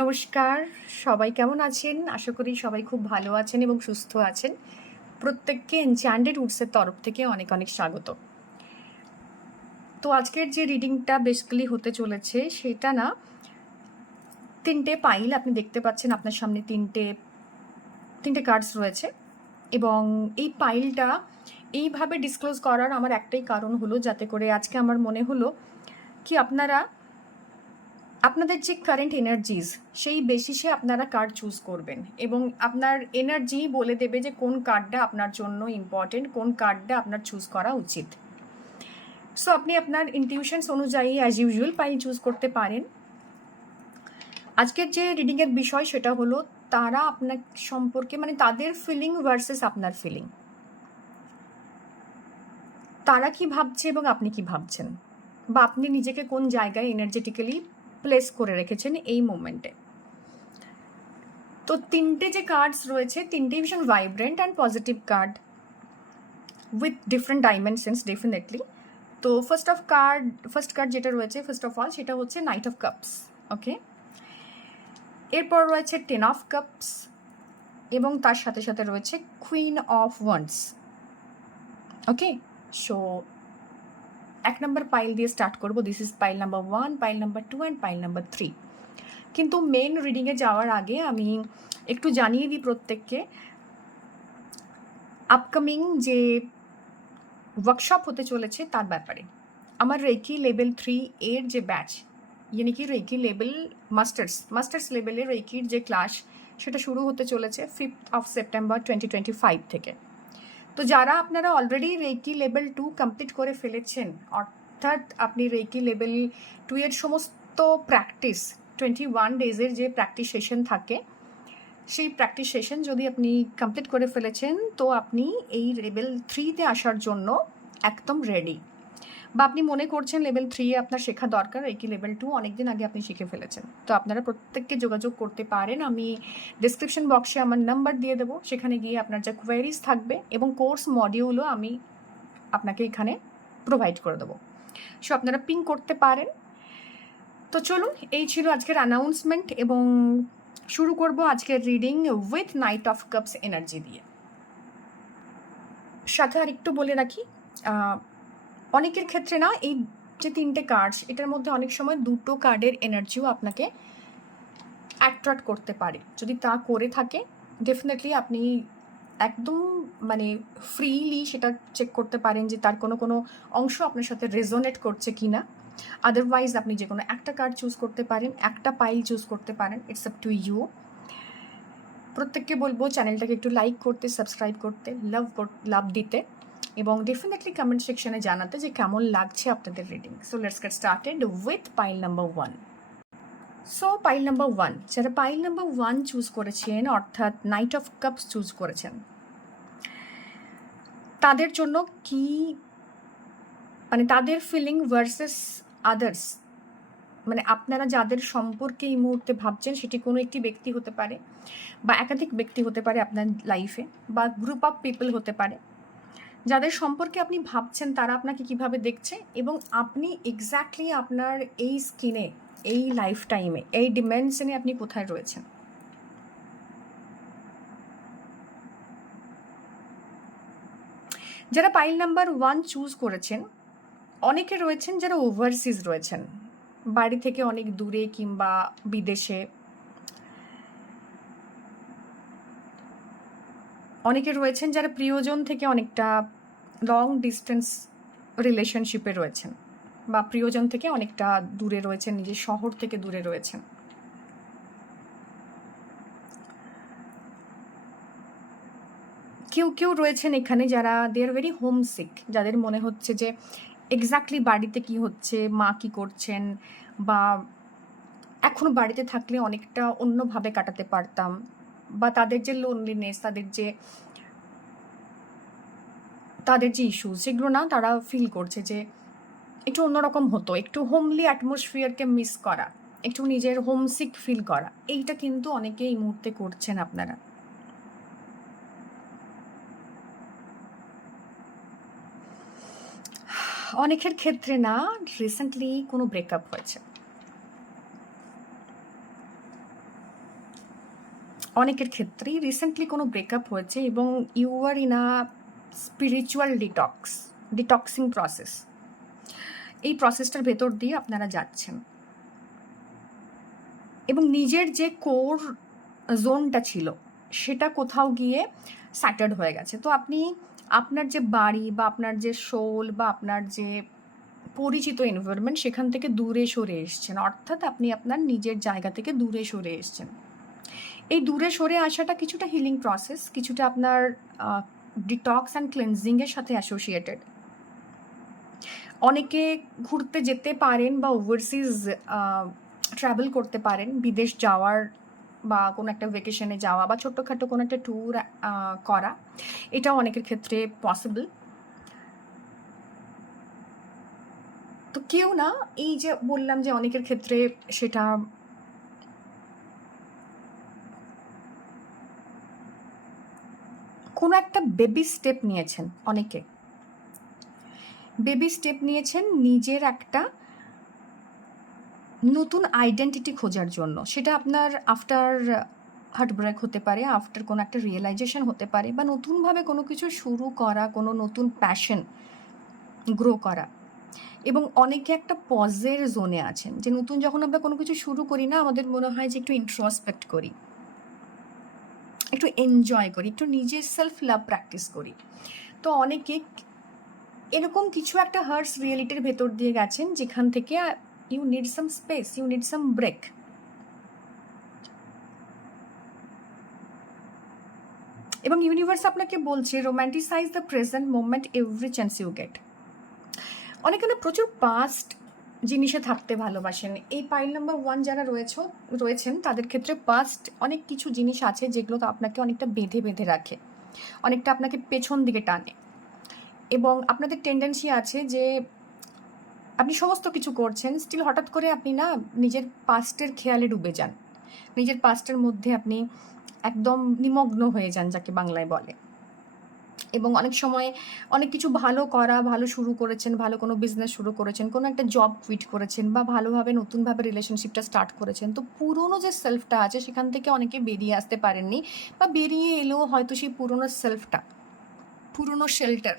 নমস্কার, সবাই কেমন আছেন? আশা করি সবাই খুব ভালো আছেন এবং সুস্থ আছেন। প্রত্যেককে এনচ্যান্টেড উডসের তরফ থেকে অনেক অনেক স্বাগত। তো আজকের যে রিডিংটা বেসিক্যালি হতে চলেছে সেটা না, 3টে পাইল আপনি দেখতে পাচ্ছেন আপনার সামনে, 3টে কার্ডস রয়েছে এবং এই পাইলটা এইভাবে ডিসক্লোজ করার আমার একটাই কারণ হলো, যাতে করে আজকে আমার মনে হলো কি আপনাদের যে কারেন্ট এনার্জিজ সেই বেসিসে আপনারা কার্ড চুজ করবেন এবং আপনার এনার্জি বলে দেবে যে কোন কার্ডটা আপনার জন্য ইম্পর্টেন্ট, কোন কার্ডটা আপনার চুজ করা উচিত। সো আপনি আপনার ইনটিউশনস অনুযায়ী অ্যাজ ইউজুয়াল পাইল চুজ করতে পারেন। আজকের যে রিডিংয়ের বিষয় সেটা হলো তারা আপনার সম্পর্কে, মানে তাদের ফিলিং ভার্সেস আপনার ফিলিং। তারা কি ভাবছে এবং আপনি কি ভাবছেন, বা আপনি নিজেকে কোন জায়গায় এনার্জেটিক্যালি প্লেস করে রেখেছেন এই মোমেন্টে। তো 3টে যে কার্ডস রয়েছে, 3টেই ভীষণ vibrant and positive card with different dimensions definitely. তো ফার্স্ট কার্ড যেটা রয়েছে ফার্স্ট অফ অল সেটা হচ্ছে নাইট অফ কাপস। ওকে, এরপর রয়েছে 10 অফ কাপস এবং তার সাথে সাথে রয়েছে queen of wands. Okay, so 1 number pile দিয়ে স্টার্ট করবো। This is pile number 1, pile number 2 and pile number 3। কিন্তু মেন রিডিংয়ে যাওয়ার আগে আমি একটু জানিয়ে দিই প্রত্যেককে আপকামিং যে ওয়ার্কশপ হতে চলেছে তার ব্যাপারে। আমার রেকি লেভেল 3 এর যে ব্যাচ, ইয়ানি কি রেকি লেভেল মাস্টার্স লেভেলের রেকির যে ক্লাস, সেটা শুরু হতে চলেছে 5th of September 2025 থেকে। তো যারা আপনারা অলরেডি রেকি লেভেল 2 কমপ্লিট করে ফেলেছেন, অর্থাৎ আপনি রেকি লেভেল 2 এর সমস্ত প্র্যাকটিস 21 ডেজের যে প্র্যাকটিস সেশন থাকে, সেই প্র্যাকটিস সেশন যদি আপনি কমপ্লিট করে ফেলেছেন, তো আপনি এই লেভেল 3তে আসার জন্য একদম রেডি। বা আপনি মনে করছেন লেভেল 3 আপনার শেখা দরকার, এই কি লেভেল 2 অনেকদিন আগে আপনি শিখে ফেলেছেন, তো আপনারা প্রত্যেককে যোগাযোগ করতে পারেন। আমি ডিসক্রিপশন বক্সে আমার নাম্বার দিয়ে দেবো, সেখানে গিয়ে আপনার যা কোয়ারিজ থাকবে এবং কোর্স মডিউলও আমি আপনাকে এখানে প্রোভাইড করে দেবো, সো আপনারা পিং করতে পারেন। তো চলুন, এই ছিল আজকের অ্যানাউন্সমেন্ট এবং শুরু করব আজকের reading with night of cups energy দিয়ে। সাথে আর একটু বলে রাখি, অনেকের ক্ষেত্রে না এই যে 3টে কার্ডস, এটার মধ্যে অনেক সময় 2টো কার্ডের এনার্জিও আপনাকে অ্যাট্রাক্ট করতে পারে। যদি তা করে থাকে, ডেফিনেটলি আপনি একদম মানে ফ্রিলি সেটা চেক করতে পারেন যে তার কোনো অংশ আপনার সাথে রেজোনেট করছে কি না। আদারওয়াইজ আপনি যে কোনো একটা কার্ড চুজ করতে পারেন, একটা পাইল চুজ করতে পারেন, ইটস আপ টু ইউ। প্রত্যেককে বলবো চ্যানেলটাকে একটু লাইক করতে, সাবস্ক্রাইব করতে, লাভ দিতে এবং ডেফিনেটলি কমেন্ট সেকশনে জানাতে যে কেমন লাগছে আপনাদের reading. So let's get started with pile number 1। So pile number 1, যারা পাইল নাম্বার 1 চুজ করেছেন, অর্থাৎ নাইট অফ কাপস চুজ করেছেন, তাদের জন্য কি, মানে তাদের ফিলিং ভার্সেস আদার্স, মানে আপনারা যাদের সম্পর্কে এই মুহূর্তে ভাবছেন সেটি কোনো একটি ব্যক্তি হতে পারে বা একাধিক ব্যক্তি হতে পারে আপনার লাইফে, বা গ্রুপ অফ পিপল হতে পারে। যাদের সম্পর্কে আপনি ভাবছেন তারা আপনাকে কিভাবে দেখছে এবং আপনি এক্স্যাক্টলি আপনার এই স্কিনে, এই লাইফ টাইমে, এই ডিমেনশনে আপনি কোথায় রয়েছেন। যারা পাইল নাম্বার 1 চুজ করেছেন, অনেকে রয়েছেন যারা ওভারসিজ রয়েছেন, বাড়ি থেকে অনেক দূরে কিংবা বিদেশে। অনেকে রয়েছেন যারা প্রিয়জন থেকে অনেকটা লং ডিস্টেন্স রিলেশনশিপে রয়েছেন, বা প্রিয়জন থেকে অনেকটা দূরে রয়েছেন, নিজের শহর থেকে দূরে রয়েছেন। কেউ কেউ রয়েছেন এখানে যারা দে আর ভেরি হোমসিক, যাদের মনে হচ্ছে যে এক্স্যাক্টলি বাড়িতে কি হচ্ছে, মা কি করছেন, বা এখনো বাড়িতে থাকলে অনেকটা অন্যভাবে কাটাতে পারতাম, বা তাদের যে লোনলিনেস, তাদের যে ইস্যুস, সেগুলো না তারা ফিল করছে যে একটু অন্যরকম হতো, একটু হোমলি অ্যাটমসফিয়ারকে মিস করা, একটু নিজের হোমসিক ফিল করা। এইটা কিন্তু অনেকে এই মুহূর্তে করছেন আপনারা। অনেকের ক্ষেত্রে না রিসেন্টলি কোনো ব্রেকআপ হয়েছে, অনেকের ক্ষেত্রেই রিসেন্টলি কোনো ব্রেকআপ হয়েছে এবং you are in a spiritual detoxing process. এই প্রসেসটার ভেতর দিয়ে আপনারা যাচ্ছেন এবং নিজের যে কোর জোনটা ছিল সেটা কোথাও গিয়ে স্যাটার্ড হয়ে গেছে। তো আপনি আপনার যে বাড়ি বা আপনার যে সোল বা আপনার যে পরিচিত এনভায়রনমেন্ট সেখান থেকে দূরে সরে এসছেন, অর্থাৎ আপনি আপনার নিজের জায়গা থেকে দূরে সরে এসছেন। এই দূরে সরে আসাটা কিছুটা হিলিং প্রসেস, কিছুটা আপনার ডিটক্স অ্যান্ড ক্লেন্সিংয়ের সাথে অ্যাসোসিয়েটেড। অনেকে ঘুরতে যেতে পারেন বা ওভারসিজ ট্রাভেল করতে পারেন, বিদেশ যাওয়ার বা কোনো একটা ভেকেশনে যাওয়া বা ছোট্টখাটো কোনো একটা ট্যুর করা, এটাও অনেকের ক্ষেত্রে পসিবল। তো কেউ না, এই যে বললাম যে অনেকের ক্ষেত্রে সেটা কোনো একটা বেবি স্টেপ নিয়েছেন, অনেকে বেবি স্টেপ নিয়েছেন নিজের একটা নতুন আইডেন্টিটি খোঁজার জন্য। সেটা আপনার আফটার হার্টব্রেক হতে পারে, আফটার কোনো একটা রিয়েলাইজেশন হতে পারে, বা নতুনভাবে কোনো কিছু শুরু করা, কোনো নতুন প্যাশন গ্রো করা। এবং অনেকে একটা পজের জোনে আছেন, যে নতুন যখন আমরা কোনো কিছু শুরু করি না, আমাদের মনে হয় যে একটু ইন্ট্রোস্পেক্ট করি, একটু এনজয় করি, একটু নিজের সেলফ লাভ প্র্যাকটিস করি। তো অনেকে এরকম কিছু একটা হার্স রিয়েলিটির ভেতর দিয়ে গেছেন যেখান থেকে you need some space, you need some break. এবং ইউনিভার্স আপনাকে বলছে romanticise the present moment every chance you get. অনেকে না প্রচুর পাস্ট জিনিসে থাকতে ভালোবাসেন। এই পাইল নাম্বার 1 যারা রয়েছেন তাদের ক্ষেত্রে পাস্ট অনেক কিছু জিনিস আছে যেগুলো তো আপনাকে অনেকটা বেঁধে বেঁধে রাখে, অনেকটা আপনাকে পেছন দিকে টানে। এবং আপনাদের টেন্ডেন্সি আছে যে আপনি সমস্ত কিছু করছেন, স্টিল হঠাৎ করে আপনি না নিজের পাস্টের খেয়ালে ডুবে যান, নিজের পাস্টের মধ্যে আপনি একদম নিমগ্ন হয়ে যান, যাকে বাংলায় বলে। এবং অনেক সময় অনেক কিছু ভালো শুরু করেছেন, ভালো কোনো বিজনেস শুরু করেছেন, কোনো একটা জব কুইট করেছেন, বা ভালোভাবে নতুনভাবে রিলেশনশিপটা স্টার্ট করেছেন। তো পুরনো যে সেলফটা আছে সেখান থেকে অনেকে বেরিয়ে আসতে পারেননি, বা বেরিয়ে এলেও হয়তো সেই পুরনো সেলফটা, পুরনো শেল্টার,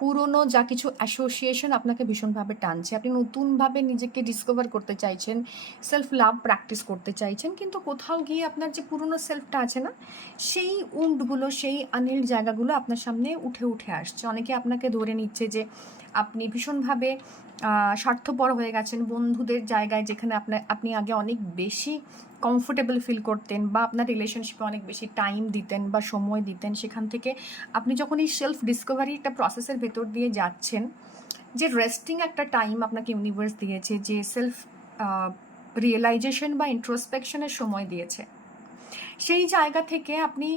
পুরনো যা কিছু অ্যাসোসিয়েশন আপনাকে ভীষণভাবে টানছে। আপনি নতুনভাবে নিজেকে ডিসকভার করতে চাইছেন, সেলফ লাভ প্র্যাকটিস করতে চাইছেন, কিন্তু কোথাও গিয়ে আপনার যে পুরনো সেলফটা আছে না, সেই উন্ডগুলো, সেই আনহিল্ড জায়গাগুলো আপনার সামনে উঠে উঠে আসছে। অনেকে আপনাকে ধরে নিচ্ছে যে আপনি ভীষণভাবে স্বার্থপর হয়ে গেছেন বন্ধুদের জায়গায়, যেখানে আপনি আগে অনেক বেশি কমফোর্টেবল ফিল করতেন, বা আপনার রিলেশনশিপে অনেক বেশি টাইম দিতেন বা সময় দিতেন। সেখান থেকে আপনি যখন এই সেলফ ডিসকভারি একটা প্রসেসের ভেতর দিয়ে যাচ্ছেন, যে রেস্টিং একটা টাইম আপনাকে ইউনিভার্স দিয়েছে, যে সেলফ রিয়েলাইজেশন বা ইন্ট্রোস্পেকশনের সময় দিয়েছে, সেই জায়গা থেকে আপনি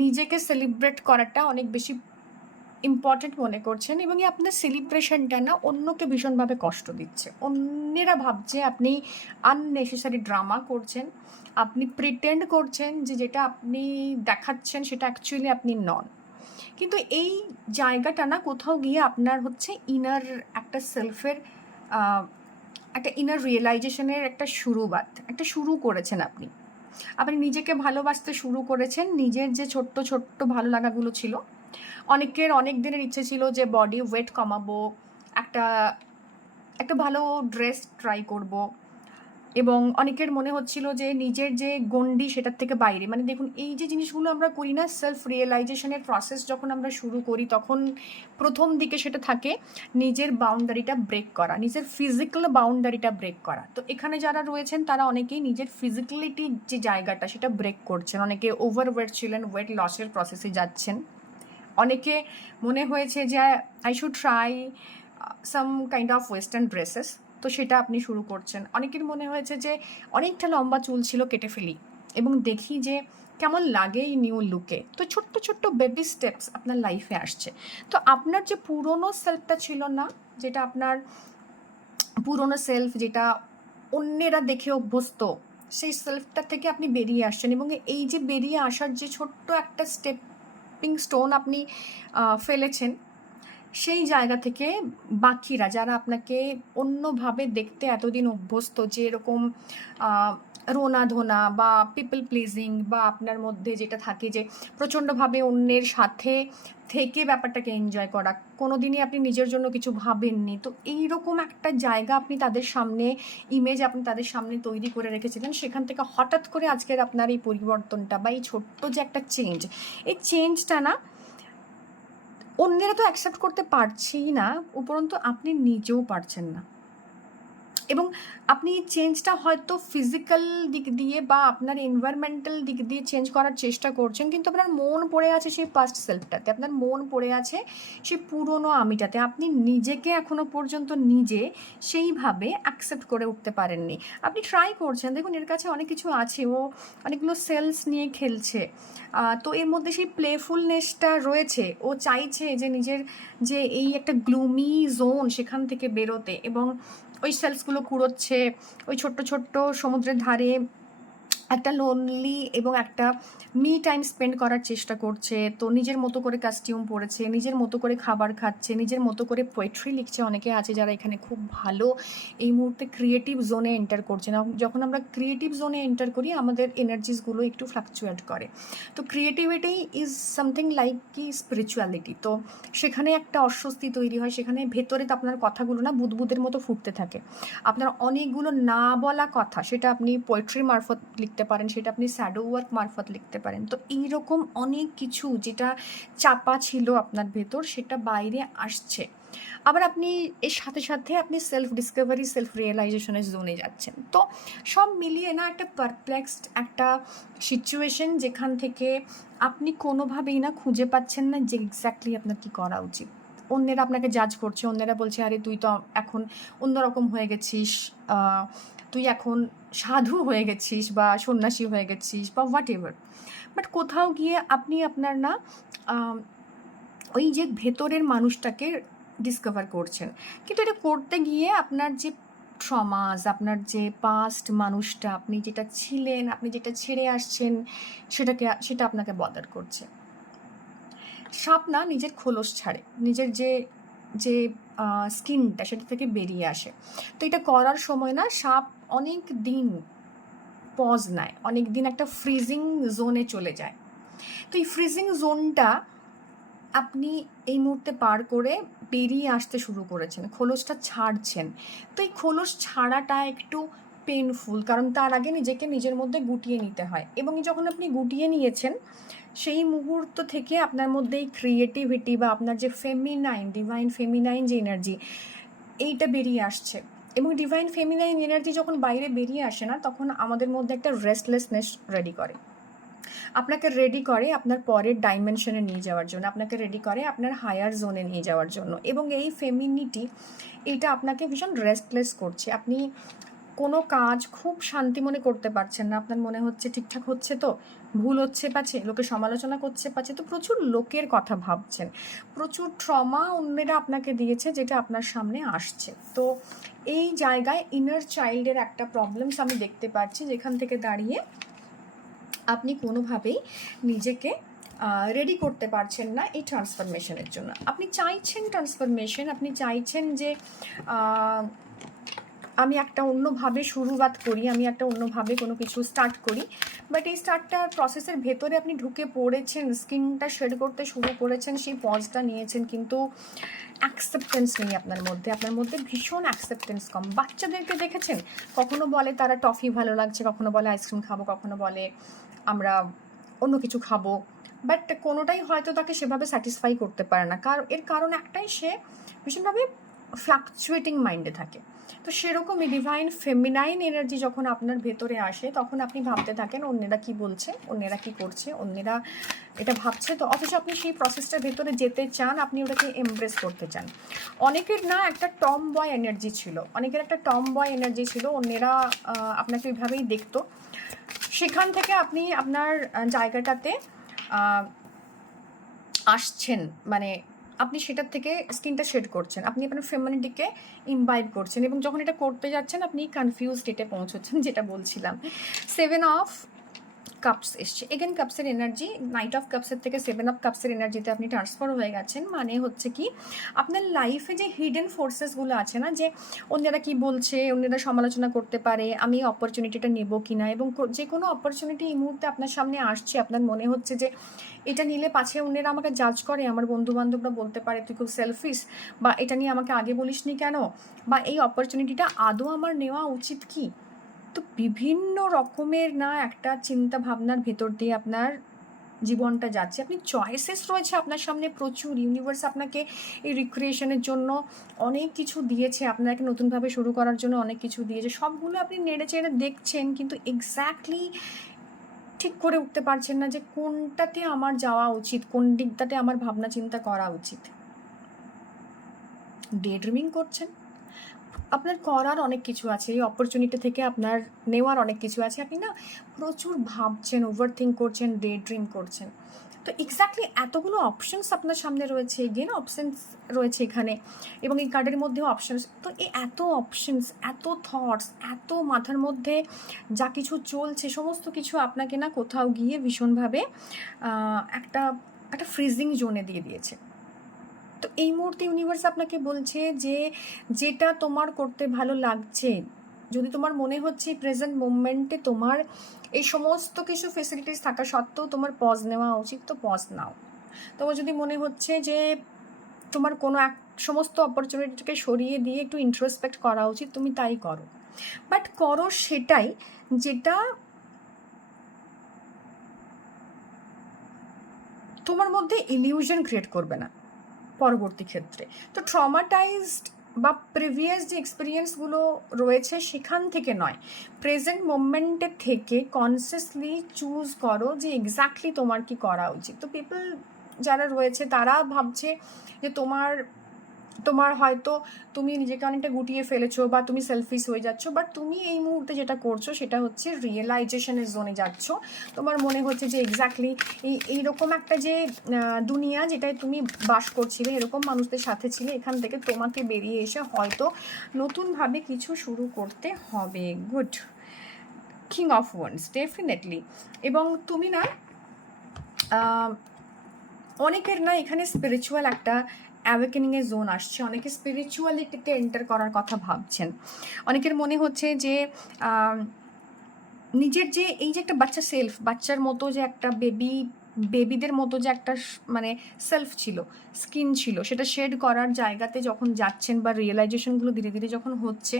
নিজেকে সেলিব্রেট করাটা অনেক বেশি ইম্পর্টেন্ট মনে করছেন। এবং এই আপনার সেলিব্রেশনটা না অন্যকে ভীষণভাবে কষ্ট দিচ্ছে। অন্যেরা ভাবছে আপনি আননেসেসারি ড্রামা করছেন, আপনি প্রিটেন্ড করছেন যে যেটা আপনি দেখাচ্ছেন সেটা অ্যাকচুয়ালি আপনি নন। কিন্তু এই জায়গাটা না কোথাও গিয়ে আপনার হচ্ছে ইনার একটা সেলফের একটা ইনার রিয়েলাইজেশনের একটা শুরু করেছেন আপনি। আপনি নিজেকে ভালোবাসতে শুরু করেছেন। নিজের যে ছোট্ট ছোট্ট ভালো লাগাগুলো ছিল, অনেকের অনেক দিনের ইচ্ছে ছিল যে বডি ওয়েট কমাবো, একটা একটা ভালো ড্রেস ট্রাই করব, এবং অনেকের মনে হচ্ছিল যে নিজের যে গণ্ডি সেটার থেকে বাইরে। মানে দেখুন, এই যে জিনিসগুলো আমরা করি না, সেলফ রিয়েলাইজেশনের প্রসেস যখন আমরা শুরু করি, তখন প্রথম দিকে সেটা থাকে নিজের বাউন্ডারিটা ব্রেক করা, নিজের ফিজিক্যাল বাউন্ডারিটা ব্রেক করা। তো এখানে যারা রয়েছেন তারা অনেকেই নিজের ফিজিক্যালিটির যে জায়গাটা সেটা ব্রেক করছেন। অনেকে ওভারওয়েট ছিলেন, ওয়েট লসের প্রসেসে যাচ্ছেন। অনেকে মনে হয়েছে যে I should try some kind of western dresses, তো সেটা আপনি শুরু করছেন। অনেকের মনে হয়েছে যে অনেকটা লম্বা চুল ছিল, কেটে ফেলি এবং দেখি যে কেমন লাগে এই নিউ লুকে। তো ছোট্ট ছোট্ট বেবি স্টেপস আপনার লাইফে আসছে। তো আপনার যে পুরনো সেলফটা ছিল না, যেটা আপনার পুরনো সেলফ, যেটা অন্যেরা দেখে অভ্যস্ত, সেই সেলফটা থেকে আপনি বেরিয়ে আসছেন। এবং এই যে বেরিয়ে আসার যে ছোট্ট একটা স্টেপিং স্টোন আপনি ফেলেছেন, সেই জায়গা থেকে বাকিরা যারা আপনাকে অন্যভাবে দেখতে এতদিন অভ্যস্ত, যে এরকম রোনা ধোনা বা পিপল প্লিজিং, বা আপনার মধ্যে যেটা থাকে যে প্রচণ্ডভাবে অন্যের সাথে থেকে ব্যাপারটাকে এনজয় করা, কোনো দিনই আপনি নিজের জন্য কিছু ভাবেননি, তো এইরকম একটা জায়গা আপনি তাদের সামনে, ইমেজ আপনি তাদের সামনে তৈরি করে রেখেছিলেন, সেখান থেকে হঠাৎ করে আজকের আপনার এই পরিবর্তনটা বা এই ছোট্ট যে একটা চেঞ্জ, এই চেঞ্জটা না অন্যেরা তো অ্যাকসেপ্ট করতে পারছেই না, উপরন্তু আপনি নিজেও পারছেন না। এবং আপনি চেঞ্জটা হয়তো ফিজিক্যাল দিক দিয়ে বা আপনার এনভায়রনমেন্টাল দিক দিয়ে চেঞ্জ করার চেষ্টা করছেন, কিন্তু আপনার মন পড়ে আছে সেই পাস্ট সেলফটাতে, আপনার মন পড়ে আছে সেই পুরনো আমিটাতে। আপনি নিজেকে এখনো পর্যন্ত নিজে সেইভাবে অ্যাকসেপ্ট করে উঠতে পারেননি। আপনি ট্রাই করছেন, দেখুন এর কাছে অনেক কিছু আছে, ও অনেকগুলো সেলস নিয়ে খেলছে, তো এর মধ্যে সেই প্লেফুলনেসটা রয়েছে, ও চাইছে যে নিজের যে এই একটা গ্লুমি জোন সেখান থেকে বেরোতে, এবং ওই সেলসগুলো কুড়োচ্ছে, ওই ছোট্ট ছোট্ট সমুদ্রের ধারে একটা লোনলি এবং একটা মি টাইম স্পেন্ড করার চেষ্টা করছে। তো নিজের মতো করে কাস্টিউম পরেছে, নিজের মতো করে খাবার খাচ্ছে, নিজের মতো করে পোয়েট্রি লিখছে। অনেকে আছে যারা এখানে খুব ভালো এই মুহূর্তে ক্রিয়েটিভ জোনে এন্টার করছে না। যখন আমরা ক্রিয়েটিভ জোনে এন্টার করি আমাদের এনার্জিসগুলো একটু ফ্লাকচুয়েট করে। তো ক্রিয়েটিভিটি ইজ সামথিং লাইক কি স্পিরিচুয়ালিটি। তো সেখানে একটা অস্বস্তি তৈরি হয়, সেখানে ভেতরে তো আপনার কথাগুলো না বুদবুদের মতো ফুটতে থাকে। আপনার অনেকগুলো না বলা কথা, সেটা আপনি পোয়েট্রি মারফত লিখতে পারেন, সেটা আপনি শ্যাডো ওয়ার্ক মারফত লিখতে পারেন। তো এইরকম অনেক কিছু যেটা চাপা ছিল আপনার ভেতর, সেটা বাইরে আসছে। আবার আপনি এর সাথে সাথে আপনি সেলফ ডিসকভারি, সেলফ রিয়েলাইজেশনের জোনে যাচ্ছেন। তো সব মিলিয়ে না একটা পারপ্লেক্সড একটা সিচুয়েশন, যেখান থেকে আপনি কোনোভাবেই না খুঁজে পাচ্ছেন না যে এক্স্যাক্টলি আপনার কী করা উচিত। অন্যেরা আপনাকে জাজ করছে, অন্যেরা বলছে আরে তুই তো এখন অন্যরকম হয়ে গেছিস, তুই এখন সাধু হয়ে গেছিস বা সন্ন্যাসী হয়ে গেছিস বা হোয়াট এভার। বাট কোথাও গিয়ে আপনি আপনার না ওই যে ভেতরের মানুষটাকে ডিসকভার করছেন, কিন্তু এটা করতে গিয়ে আপনার যে ট্রমাস, আপনার যে পাস্ট মানুষটা, আপনি যেটা ছিলেন, আপনি যেটা ছেড়ে আসছেন, সেটা আপনাকে বদার করছে। সাপ না নিজের খোলস ছাড়ে, নিজের যে যে স্কিনটা সেটা থেকে বেরিয়ে আসে। তো এটা করার সময় না সাপ অনেক দিন পজ নেয়, অনেক দিন একটা ফ্রিজিং জোনে চলে যায়। তো এই ফ্রিজিং জোনটা আপনি এই মুহূর্তে পার করে বেরিয়ে আসতে শুরু করেছেন, খোলসটা ছাড়ছেন। তো এই খোলস ছাড়াটা একটু পেনফুল, কারণ তার আগে নিজেকে নিজের মধ্যে গুটিয়ে নিতে হয়, এবং যখন আপনি গুটিয়ে নিয়েছেন সেই মুহূর্ত থেকে আপনার মধ্যে এই ক্রিয়েটিভিটি বা আপনার যে ফেমিনাইন, ডিভাইন ফেমিনাইন যে এনার্জি, এইটা বেরিয়ে আসছে। এবং ডিভাইন ফেমিনাইন এনার্জি যখন বাইরে বেরিয়ে আসে না, তখন আমাদের মধ্যে একটা রেস্টলেসনেস আপনাকে রেডি করে আপনার পরের ডাইমেনশনে নিয়ে যাওয়ার জন্য, আপনাকে রেডি করে আপনার হায়ার জোনে নিয়ে যাওয়ার জন্য। এবং এই ফেমিনিটি, এটা আপনাকে ভীষণ রেস্টলেস করছে। আপনি কোনো কাজ খুব শান্তি মনে করতে পারছেন না, আপনার মনে হচ্ছে ঠিকঠাক হচ্ছে, তো ভুল হচ্ছে পাচ্ছে, লোকে সমালোচনা করছে পাচ্ছে, তো প্রচুর লোকের কথা ভাবছেন, প্রচুর ট্রমা অন্যেরা আপনাকে দিয়েছে যেটা আপনার সামনে আসছে। তো এই জায়গায় ইনার চাইল্ডের একটা প্রবলেমস আমি দেখতে পাচ্ছি, যেখান থেকে দাঁড়িয়ে আপনি কোনোভাবেই নিজেকে রেডি করতে পারছেন না এই ট্রান্সফরমেশনের জন্য। আপনি চাইছেন ট্রান্সফরমেশন, আপনি চাইছেন যে আমি একটা অন্যভাবে শুরুয়াত করি, আমি একটা অন্যভাবে কোনো কিছু স্টার্ট করি, বাট এই স্টার্টটার প্রসেসের ভেতরে আপনি ঢুকে পড়েছেন, স্কিনটা শেড করতে শুরু করেছেন, সেই পজটা নিয়েছেন, কিন্তু অ্যাকসেপ্টেন্স নেই আপনার মধ্যে। আপনার মধ্যে ভীষণ অ্যাকসেপ্টেন্স কম। বাচ্চাদেরকে দেখেছেন, কখনো বলে তারা টফি ভালো লাগছে, কখনো বলে আইসক্রিম খাবো, কখনো বলে আমরা অন্য কিছু খাবো, বাট কোনোটাই হয়তো তাকে সেভাবে স্যাটিসফাই করতে পারে না। এর কারণ একটাই, সে ভীষণভাবে ফ্লাকচুয়েটিং মাইন্ডে থাকে। তো সেরকমই ডিভাইন ফেমিনাইন এনার্জি যখন আপনার ভেতরে আসে, তখন আপনি ভাবতে থাকেন অন্যেরা কি বলছে, অন্যেরা কি করছে, অন্যেরা এটা ভাবছে, তো অথচ আপনি সেই প্রসেসটার ভেতরে যেতে চান, আপনি ওটাকে এমব্রেস করতে চান। অনেকের না একটা টম বয় এনার্জি ছিল, অনেকের একটা টম বয় এনার্জি ছিল, অন্যেরা আপনাকে ওইভাবেই দেখতো। সেখান থেকে আপনি আপনার জায়গাটাতে আসছেন, মানে আপনি সেটার থেকে স্কিনটা শেড করছেন, আপনি আপনার ফেমিনিটিকে ইমবাইব করছেন, এবং যখন এটা করতে যাচ্ছেন আপনি কনফিউজ স্টেটে পৌঁছচ্ছেন, যেটা বলছিলাম। 7 অফ কাপস এসছে, এগেন কাপসের এনার্জি, নাইট অফ কাপসের থেকে 7 অফ কাপসের এনার্জিতে আপনি ট্রান্সফার হয়ে গেছেন। মানে হচ্ছে কি আপনার লাইফে যে হিডেন ফোর্সেসগুলো আছে না, যে অন্যরা কি বলছে, অন্যরা সমালোচনা করতে পারে, আমি অপরচুনিটিটা নেব কি না, এবং যে কোনো অপরচুনিটি এই মুহূর্তে আপনার সামনে আসছে, আপনার মনে হচ্ছে যে এটা নিলে পাছে অন্যরা আমাকে জাজ করে, আমার বন্ধুবান্ধবরা বলতে পারে তুই খুব সেলফিশ, বা এটা নিয়ে আমাকে আগে বলিসনি কেন, বা এই অপরচুনিটিটা আদৌ আমার নেওয়া উচিত কি। তো বিভিন্ন রকমের না একটা চিন্তা ভাবনার ভেতর দিয়ে আপনার জীবনটা যাচ্ছে। আপনি চয়েসেস রয়েছে আপনার সামনে প্রচুর, ইউনিভার্স আপনাকে এই রিক্রিয়েশনের জন্য অনেক কিছু দিয়েছে, আপনাকে নতুনভাবে শুরু করার জন্য অনেক কিছু দিয়েছে, সবগুলো আপনি নেড়ে চেড়ে দেখছেন, কিন্তু এক্স্যাক্টলি ঠিক করে উঠতে পারছেন না যে কোনটাতে আমার যাওয়া উচিত, কোন দিকটাতে আমার ভাবনা চিন্তা করা উচিত। ডে ড্রিমিং করছেন, আপনার করার অনেক কিছু আছে, এই অপরচুনিটি থেকে আপনার নেওয়ার অনেক কিছু আছে, আপনি না প্রচুর ভাবছেন, ওভার থিঙ্ক করছেন, ডে ড্রিম করছেন। তো এক্স্যাক্টলি এতগুলো অপশনস আপনার সামনে রয়েছে, এগেন অপশনস রয়েছে এখানে, এবং এই কার্ডের মধ্যেও অপশনস। তো এই এত অপশনস, এত থটস, এত মাথার মধ্যে যা কিছু চলছে, সমস্ত কিছু আপনাকে না কোথাও গিয়ে ভীষণভাবে একটা একটা ফ্রিজিং জোনে দিয়ে দিয়েছে। তো এই মুহূর্তে ইউনিভার্স আপনাকে বলছে যে যেটা তোমার করতে ভালো লাগছে, যদি তোমার মনে হচ্ছে প্রেজেন্ট মোমেন্টে তোমার এই সমস্ত কিছু ফেসিলিটিস থাকা সত্ত্বেও তোমার পজ নেওয়া উচিত, তো পজ নাও। তোমার যদি মনে হচ্ছে যে তোমার কোনো এক সমস্ত অপরচুনিটিকে সরিয়ে দিয়ে একটু ইন্ট্রোস্পেক্ট করা উচিত, তুমি তাই করো, বাট করো সেটাই যেটা তোমার মধ্যে ইলিউশন ক্রিয়েট করবে না পরবর্তী ক্ষেত্রে। তো ট্রমাটাইজড বা প্রিভিয়াস যে এক্সপিরিয়েন্সগুলো রয়েছে সেখান থেকে নয়, প্রেজেন্ট মোমেন্টের থেকে কনসিয়াসলি চুজ করো যে এক্স্যাক্টলি তোমার কি করা উচিত। তো পিপল যারা রয়েছে তারা ভাবছে যে তোমার হয়তো তুমি নিজেকে অনেকটা গুটিয়ে ফেলেছো, বা তুমি সেলফিশ হয়ে যাচ্ছ, বাট তুমি এই মুহূর্তে যেটা করছো সেটা হচ্ছে রিয়েলাইজেশনের জোনে যাচ্ছ। তোমার মনে হচ্ছে যে এক্স্যাক্টলি এইরকম একটা যে দুনিয়া যেটায় তুমি বাস করছিলে, এরকম মানুষদের সাথে ছিলে, এখান থেকে তোমাকে বেরিয়ে এসে হয়তো নতুনভাবে কিছু শুরু করতে হবে। Good, king of wands, definitely. এবং তুমি না অনেকের না এখানে স্পিরিচুয়াল একটা অ্যাওয়েকেনিংয়ের জোন আসছে, অনেকে স্পিরিচুয়ালিটিতে এন্টার করার কথা ভাবছেন, অনেকের মনে হচ্ছে যে নিজের যে এই যে একটা বাচ্চা সেলফ, বাচ্চার মতো যে একটা বেবিদের মতো যে একটা মানে সেলফ ছিল, স্কিন ছিল, সেটা শেড করার জায়গাতে যখন যাচ্ছেন বা রিয়েলাইজেশনগুলো ধীরে ধীরে যখন হচ্ছে,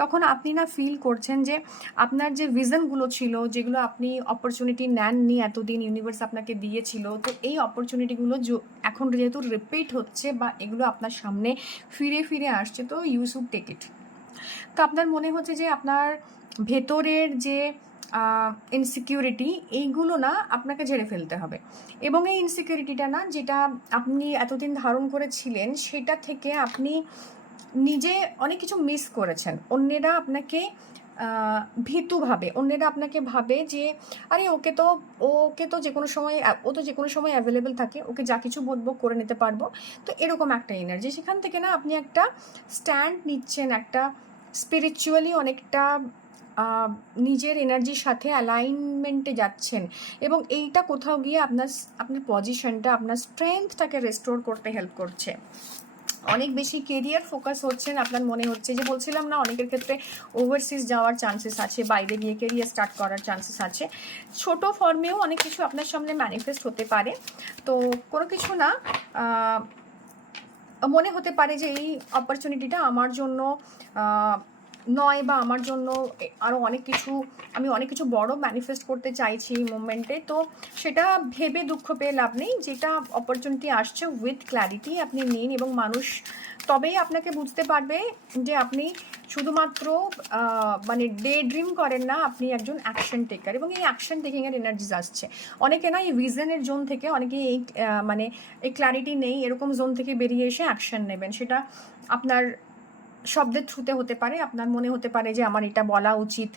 তখন আপনি না ফিল করছেন যে আপনার যে ভিশনগুলো ছিল, যেগুলো আপনি অপরচুনিটি নেননি এতদিন, ইউনিভার্স আপনাকে দিয়েছিল, তো এই অপরচুনিটিগুলো এখন যেহেতু রিপিট হচ্ছে বা এগুলো আপনার সামনে ফিরে ফিরে আসছে, তো ইউ শুড টেক ইট। তো আপনার মনে হচ্ছে যে আপনার ভেতরের যে ইনসিকিউরিটি, এইগুলো না আপনাকে ঝেড়ে ফেলতে হবে, এবং এই ইনসিকিউরিটিটা না যেটা আপনি এতদিন ধারণ করেছিলেন, সেটা থেকে আপনি নিজে অনেক কিছু মিস করেছেন। অন্যেরা আপনাকে ভীতু ভাবে, অন্যেরা আপনাকে ভাবে যে আরে ওকে তো যে কোনো সময়, ও তো যে কোনো সময় অ্যাভেলেবেল থাকে, ওকে যা কিছু বলবো করে নিতে পারবো। তো এরকম একটা এনার্জি, সেখান থেকে না আপনি একটা স্ট্যান্ড নিচ্ছেন, একটা স্পিরিচুয়ালি অনেকটা নিজের এনার্জির সাথে অ্যালাইনমেন্টে যাচ্ছেন, এবং এইটা কোথাও গিয়ে আপনার পজিশনটা, আপনার স্ট্রেংথটাকে রেস্টোর করতে হেল্প করছে। অনেক বেশি কেরিয়ার ফোকাস হচ্ছেন, আপনার মনে হচ্ছে যে বলছিলাম না অনেকের ক্ষেত্রে ওভারসিজ যাওয়ার চান্সেস আছে, বাইরে গিয়ে কেরিয়ার স্টার্ট করার চান্সেস আছে, ছোট ফর্মেও অনেক কিছু আপনার সামনে ম্যানিফেস্ট হতে পারে। তো কোনো কিছু না মনে হতে পারে যে এই অপরচুনিটিটা আমার জন্য নয়, বা আমার জন্য আরও অনেক কিছু, আমি অনেক কিছু বড় ম্যানিফেস্ট করতে চাইছি এই মুভমেন্টে। তো সেটা ভেবে দুঃখ পেয়ে লাভ নেই, যেটা অপরচুনিটি আসছে উইথ ক্ল্যারিটি আপনি নিন, এবং মানুষ তবেই আপনাকে বুঝতে পারবে যে আপনি শুধুমাত্র মানে ডে ড্রিম করেন না, আপনি একজন অ্যাকশন টেকার, এবং এই অ্যাকশন টেকিংয়ের এনার্জিস আসছে। অনেকে না এই ভিজনের জোন থেকে, অনেকে এই মানে এই ক্ল্যারিটি নেই এরকম জোন থেকে বেরিয়ে এসে অ্যাকশন নেবেন। সেটা আপনার শব্দের থ্রুতে হতে পারে, আপনার মনে হতে পারে যে আমার এটা বলা উচিত,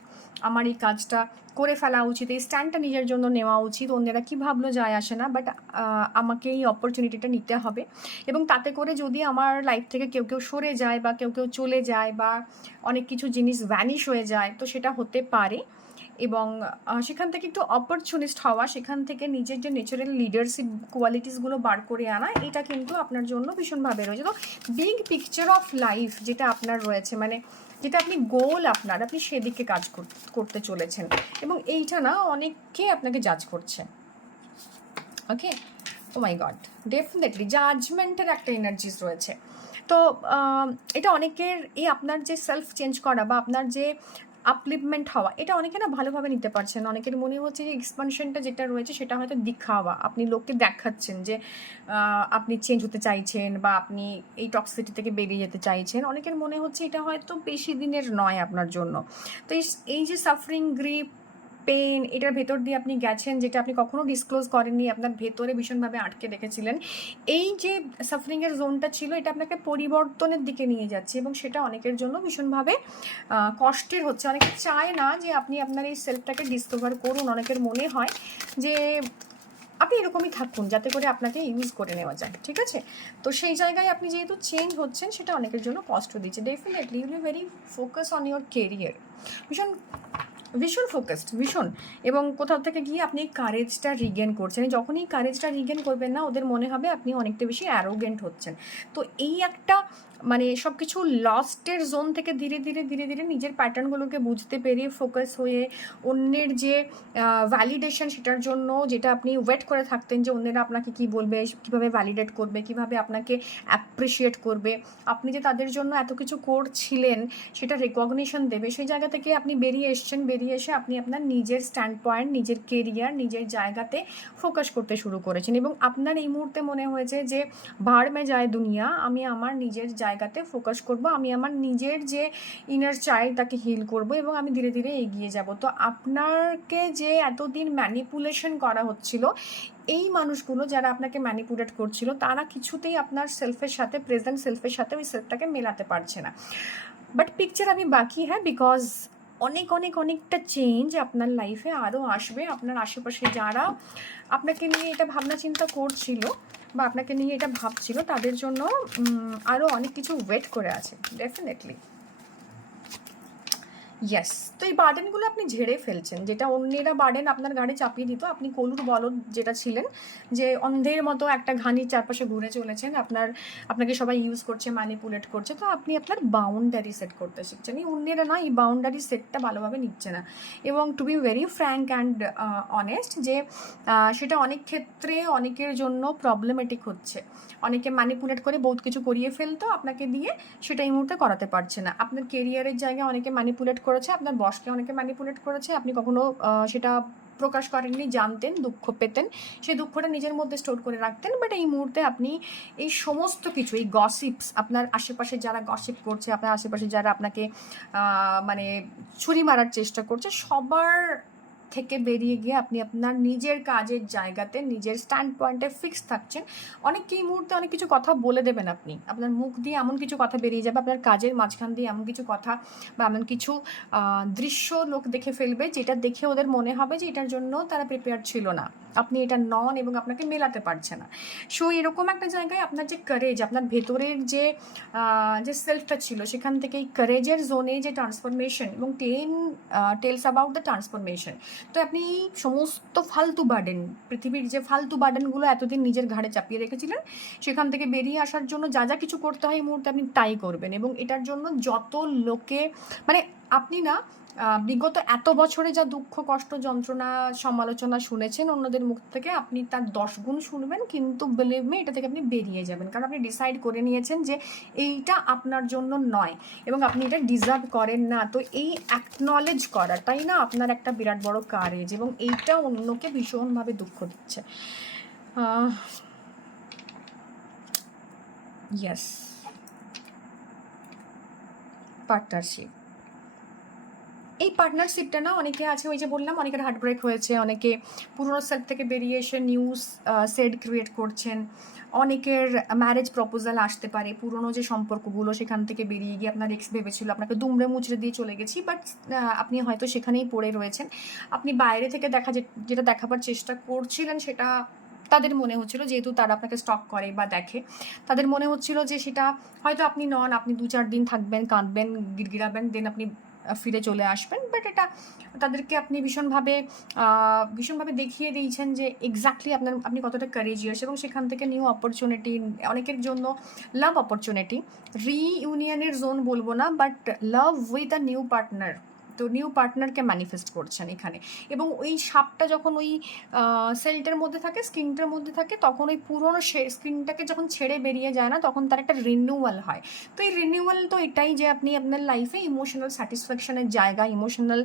আমার এই কাজটা করে ফেলা উচিত, এই স্ট্যান্ডটা নিজের জন্য নেওয়া উচিত, অন্যেরা কী ভাবলো যায় আসে না, বাট আমাকে এই অপরচুনিটিটা নিতে হবে, এবং তাতে করে যদি আমার লাইফ থেকে কেউ কেউ সরে যায়, বা কেউ কেউ চলে যায়, বা অনেক কিছু জিনিস ভ্যানিশ হয়ে যায়, তো সেটা হতে পারে। এবং সেখান থেকে একটু অপরচুনিস্ট হওয়া, সেখান থেকে নিজের যে ন্যাচারাল লিডারশিপ কোয়ালিটিসগুলো বার করে আনা, এটা কিন্তু আপনার জন্য ভীষণভাবে রয়েছে। তো বিগ পিকচার অফ লাইফ যেটা আপনার রয়েছে, মানে যেটা আপনি গোল আপনার, আপনি সেদিকে কাজ করতে চলেছেন, এবং এইটা না অনেককে আপনাকে জাজ করছে। ওকে, ও মাই গড, ডেফিনেটলি জাজমেন্টের একটা এনার্জিস রয়েছে। তো এটা অনেকের, এই আপনার যে সেলফ চেঞ্জ করা বা আপনার যে আপলিপমেন্ট হওয়া, এটা অনেকে না ভালোভাবে নিতে পারছেন। অনেকের মনে হচ্ছে যে এক্সপানশনটা যেটা রয়েছে সেটা হয়তো দিখাওয়া, আপনি লোককে দেখাচ্ছেন যে আপনি চেঞ্জ হতে চাইছেন বা আপনি এই টক্সিসিটি থেকে বেরিয়ে যেতে চাইছেন। অনেকের মনে হচ্ছে এটা হয়তো বেশি দিনের নয় আপনার জন্য। তো এই যে সাফারিং, গ্রিপ, পেন, এটার ভেতর দিয়ে আপনি গেছেন, যেটা আপনি কখনো ডিসক্লোজ করেননি, আপনার ভেতরে ভীষণভাবে আটকে রেখেছিলেন, এই যে সাফারিংয়ের জোনটা ছিল, এটা আপনাকে পরিবর্তনের দিকে নিয়ে যাচ্ছে, এবং সেটা অনেকের জন্য ভীষণভাবে কষ্টের হচ্ছে। অনেকে চায় না যে আপনি আপনার এই সেলফটাকে ডিসকভার করুন। অনেকের মনে হয় যে আপনি এরকমই থাকুন যাতে করে আপনাকে ইউজ করে নেওয়া যায়, ঠিক আছে? তো সেই জায়গায় আপনি যেহেতু চেঞ্জ হচ্ছেন, সেটা অনেকের জন্য কষ্ট দিচ্ছে। Definitely you'll be very focus on your career, ভীষণ ভীষণ ফোকাসড, ভীষণ। এবং কোথাও থেকে গিয়ে আপনি কারেজটা রিগেন করছেন। যখনই কারেজটা রিগেন করবেন না, ওদের মনে হবে আপনি অনেকটা বেশি অ্যারোগেন্ট হচ্ছেন। তো এই একটা মানে সব কিছু লস্টের জোন থেকে ধীরে ধীরে ধীরে ধীরে নিজের প্যাটার্নগুলোকে বুঝতে পেরিয়ে ফোকাস হয়ে অন্যের যে ভ্যালিডেশন, সেটার জন্য যেটা আপনি ওয়েট করে থাকতেন যে অন্যেরা আপনাকে কী বলবে, কীভাবে ভ্যালিডেট করবে, কীভাবে আপনাকে অ্যাপ্রিসিয়েট করবে, আপনি যে তাদের জন্য এত কিছু করছিলেন সেটা রেকগনিশন দেবে, সেই জায়গা থেকে আপনি বেরিয়ে এসছেন। বেরিয়ে এসে আপনি আপনার নিজের স্ট্যান্ড পয়েন্ট, নিজের কেরিয়ার, নিজের জায়গাতে ফোকাস করতে শুরু করেছেন, এবং আপনার এই মুহূর্তে মনে হয়েছে যে ভাড় মে যায় দুনিয়া, আমি আমার নিজের জায়গাতে ফোকাস করব, আমি আমার নিজের যে ইনার চাইল্ড তাকে হিল করব, এবং আমি ধীরে ধীরে এগিয়ে যাব। তো আপনাকে যে এতদিন ম্যানিপুলেশন করা হচ্ছিল, এই মানুষগুলো যারা আপনাকে ম্যানিপুলেট করছিল, তারা কিছুতেই আপনার সেলফের সাথে, প্রেজেন্ট সেলফের সাথে ওই সেলফটাকে মেলাতে পারছে না। বাট পিকচার আমি বাকি, হ্যাঁ, বিকজ অনেকটা চেঞ্জ আপনার লাইফে আরও আসবে। আপনার আশেপাশে যারা আপনাকে নিয়ে এটা ভাবনা চিন্তা করছিল বা আপনাকে নিয়ে এটা ভাবছিল, তাদের জন্য আরও অনেক কিছু ওয়েট করে আছে, ডেফিনেটলি। ইয়েস, তো এই বার্ডেনগুলো আপনি ঝেড়ে ফেলছেন, যেটা অন্যেরা বার্ডেন আপনার ঘাড়ে চাপিয়ে দিত। আপনি কলুর বলদ যেটা ছিলেন, যে অন্ধের মতো একটা ঘানির চারপাশে ঘুরে চলেছেন, আপনাকে সবাই ইউজ করছে, ম্যানিপুলেট করছে। তো আপনি আপনার বাউন্ডারি সেট করতে শিখছেন। এই অন্যেরা না এই বাউন্ডারি সেটটা ভালোভাবে নিচ্ছে না, এবং to be very frank and honest, যে সেটা অনেক ক্ষেত্রে অনেকের জন্য প্রবলেমেটিক হচ্ছে। অনেকে ম্যানিপুলেট করে বহুত কিছু করিয়ে ফেলতো আপনাকে দিয়ে, সেটা এই মুহূর্তে করাতে পারছে না। আপনার কেরিয়ারের জায়গায় অনেকে ম্যানিপুলেট করেছে, আপনার বসকে অনেকে ম্যানিপুলেট করেছে, আপনি কখনো সেটা প্রকাশ করেননি, জানতেন, দুঃখ পেতেন, সেই দুঃখটা নিজের মধ্যে স্টোর করে রাখতেন। বাট এই মুহূর্তে আপনি এই সমস্ত কিছু, এই গসিপস, আপনার আশেপাশে যারা গসিপ করছে, আপনার আশেপাশে যারা আপনাকে মানে ছুরি মারার চেষ্টা করছে, সবার থেকে বেরিয়ে গিয়ে আপনি আপনার নিজের কাজের জায়গাতে, নিজের স্ট্যান্ড পয়েন্টে ফিক্স থাকছেন। অনেককে এই মুহূর্তে অনেক কিছু কথা বলে দেবেন আপনি, আপনার মুখ দিয়ে এমন কিছু কথা বেরিয়ে যাবে, আপনার কাজের মাঝখান দিয়ে এমন কিছু কথা বা এমন কিছু দৃশ্য লোক দেখে ফেলবে, যেটা দেখে ওদের মনে হবে যে এটার জন্য তারা প্রিপেয়ার ছিল না, আপনি এটা নন, এবং আপনাকে মেলাতে পারছে না। সো এরকম একটা জায়গায় আপনার যে কারেজ, আপনার ভেতরের যে সেলফটা ছিল, সেখান থেকে এই কারেজের জোনে যে ট্রান্সফরমেশন, এবং টেলস অ্যাবাউট দ্য ট্রান্সফরমেশন। তো আপনি সমস্ত ফালতু বার্ডেন, পৃথিবীর যে ফালতু বার্ডেনগুলো এতদিন নিজের ঘাড়ে চাপিয়ে রেখেছিলেন, সেখান থেকে বেরিয়ে আসার জন্য যা যা কিছু করতে হয় এই মুহূর্তে আপনি তাই করবেন। এবং এটার জন্য যত লোকে, মানে আপনি না বিগত এত বছরে যা দুঃখ, কষ্ট, যন্ত্রণা, সমালোচনা শুনেছেন অন্যদের মুখ থেকে, আপনি তার 10 গুণ শুনবেন, কিন্তু বিলিভ মি, এটা থেকে আপনি বেরিয়ে যাবেন। কারণ আপনি ডিসাইড করে নিয়েছেন যে এইটা আপনার জন্য নয়, এবং আপনি এটা ডিজার্ভ করেন না। তো এই অ্যাকনলেজ করাটাই না আপনার একটা বিরাট বড় কারেজ, এবং এইটা অন্যকে ভীষণভাবে দুঃখ দিচ্ছে। ইয়েস, পার্টনারশিপ, এই পার্টনারশিপটা না অনেকে আছে, ওই যে বললাম, অনেকের হার্ট ব্রেক হয়েছে, অনেকে পুরোনো সেলফ থেকে বেরিয়ে এসে নিউ সেড ক্রিয়েট করছেন, অনেকের ম্যারেজ প্রপোজাল আসতে পারে, পুরোনো যে সম্পর্কগুলো সেখান থেকে বেরিয়ে গিয়ে আপনার এক্স ভেবেছিল আপনাকে দুমড়ে মুচড়ে দিয়ে চলে গেছি, বাট আপনি হয়তো সেখানেই পড়ে রয়েছেন। আপনি বাইরে থেকে যেটা দেখাবার চেষ্টা করছিলেন, সেটা তাদের মনে হচ্ছিল, যেহেতু তারা আপনাকে স্টক করে বা দেখে, তাদের মনে হচ্ছিল যে সেটা হয়তো আপনি নন। আপনি 2-4 দিন থাকবেন, কাঁদবেন, গিড়গিড়াবেন, দেন আপনি ফিরে চলে আসবেন। বাট এটা তাদেরকে আপনি ভীষণভাবে দেখিয়ে দিয়েছেন যে এক্স্যাক্টলি আপনি কতটা কারেজিয়াস, এবং সেখান থেকে নিউ অপরচুনিটি, অনেকের জন্য লাভ অপরচুনিটি, রিইউনিয়নের জোন বলবো না, but love with a new partner. তো নিউ পার্টনারকে ম্যানিফেস্ট করছেন এখানে। এবং ওই সাপটা যখন ওই সেলটার মধ্যে থাকে, স্কিনটার মধ্যে থাকে, তখন ওই পুরোনো স্কিনটাকে যখন ছেড়ে বেরিয়ে যায় না, তখন তার একটা রিনিউয়াল হয়। তো এই রিনিউয়াল তো এটাই যে আপনি আপনার লাইফে ইমোশনাল স্যাটিসফ্যাকশনের জায়গা, ইমোশনাল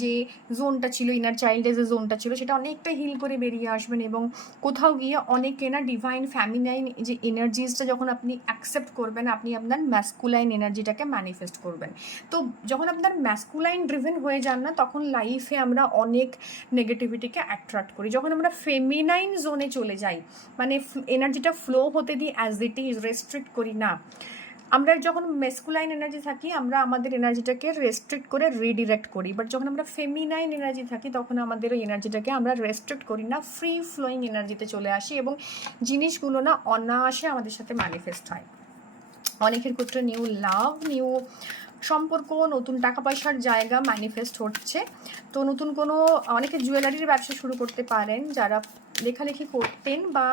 যে জোনটা ছিল, ইনার চাইল্ডের যে জোনটা ছিল, সেটা অনেকটা হিল করে বেরিয়ে আসবেন। এবং কোথাও গিয়ে অনেকে না ডিভাইন ফ্যামিনাইন যে এনার্জিসটা যখন আপনি অ্যাকসেপ্ট করবেন, আপনি আপনার ম্যাসকুলাইন এনার্জিটাকে ম্যানিফেস্ট করবেন। তো যখন আপনার ম্যাসকুলাইন ড্রিভেন হয়ে যান না, তখন লাইফে আমরা অনেক নেগেটিভিটিকে অ্যাট্রাক্ট করি। যখন আমরা ফেমিনাইন জোনে চলে যাই, মানে এনার্জিটা ফ্লো হতে দিই, অ্যাজ ইট ইজ, রেস্ট্রিক্ট করি না। আমরা যখন মেসকুলাইন এনার্জি থাকি, আমরা আমাদের এনার্জিটাকে রেস্ট্রিক্ট করে রিডিরেক্ট করি। বাট যখন আমরা ফেমিনাইন এনার্জি থাকি, তখন আমাদের ওই এনার্জিটাকে আমরা রেস্ট্রিক্ট করি না, ফ্রি ফ্লোয়িং এনার্জিতে চলে আসি, এবং জিনিসগুলো না অনায়াসে আমাদের সাথে ম্যানিফেস্ট হয়। অনেকের ক্ষেত্রে নিউ লাভ, নিউ সম্পর্ক, নতুন টাকা পয়সার জায়গা ম্যানিফেস্ট হচ্ছে। তো নতুন কোনো, অনেকে জুয়েলারির ব্যবসা শুরু করতে পারেন, যারা লেখালেখি করতেন, বা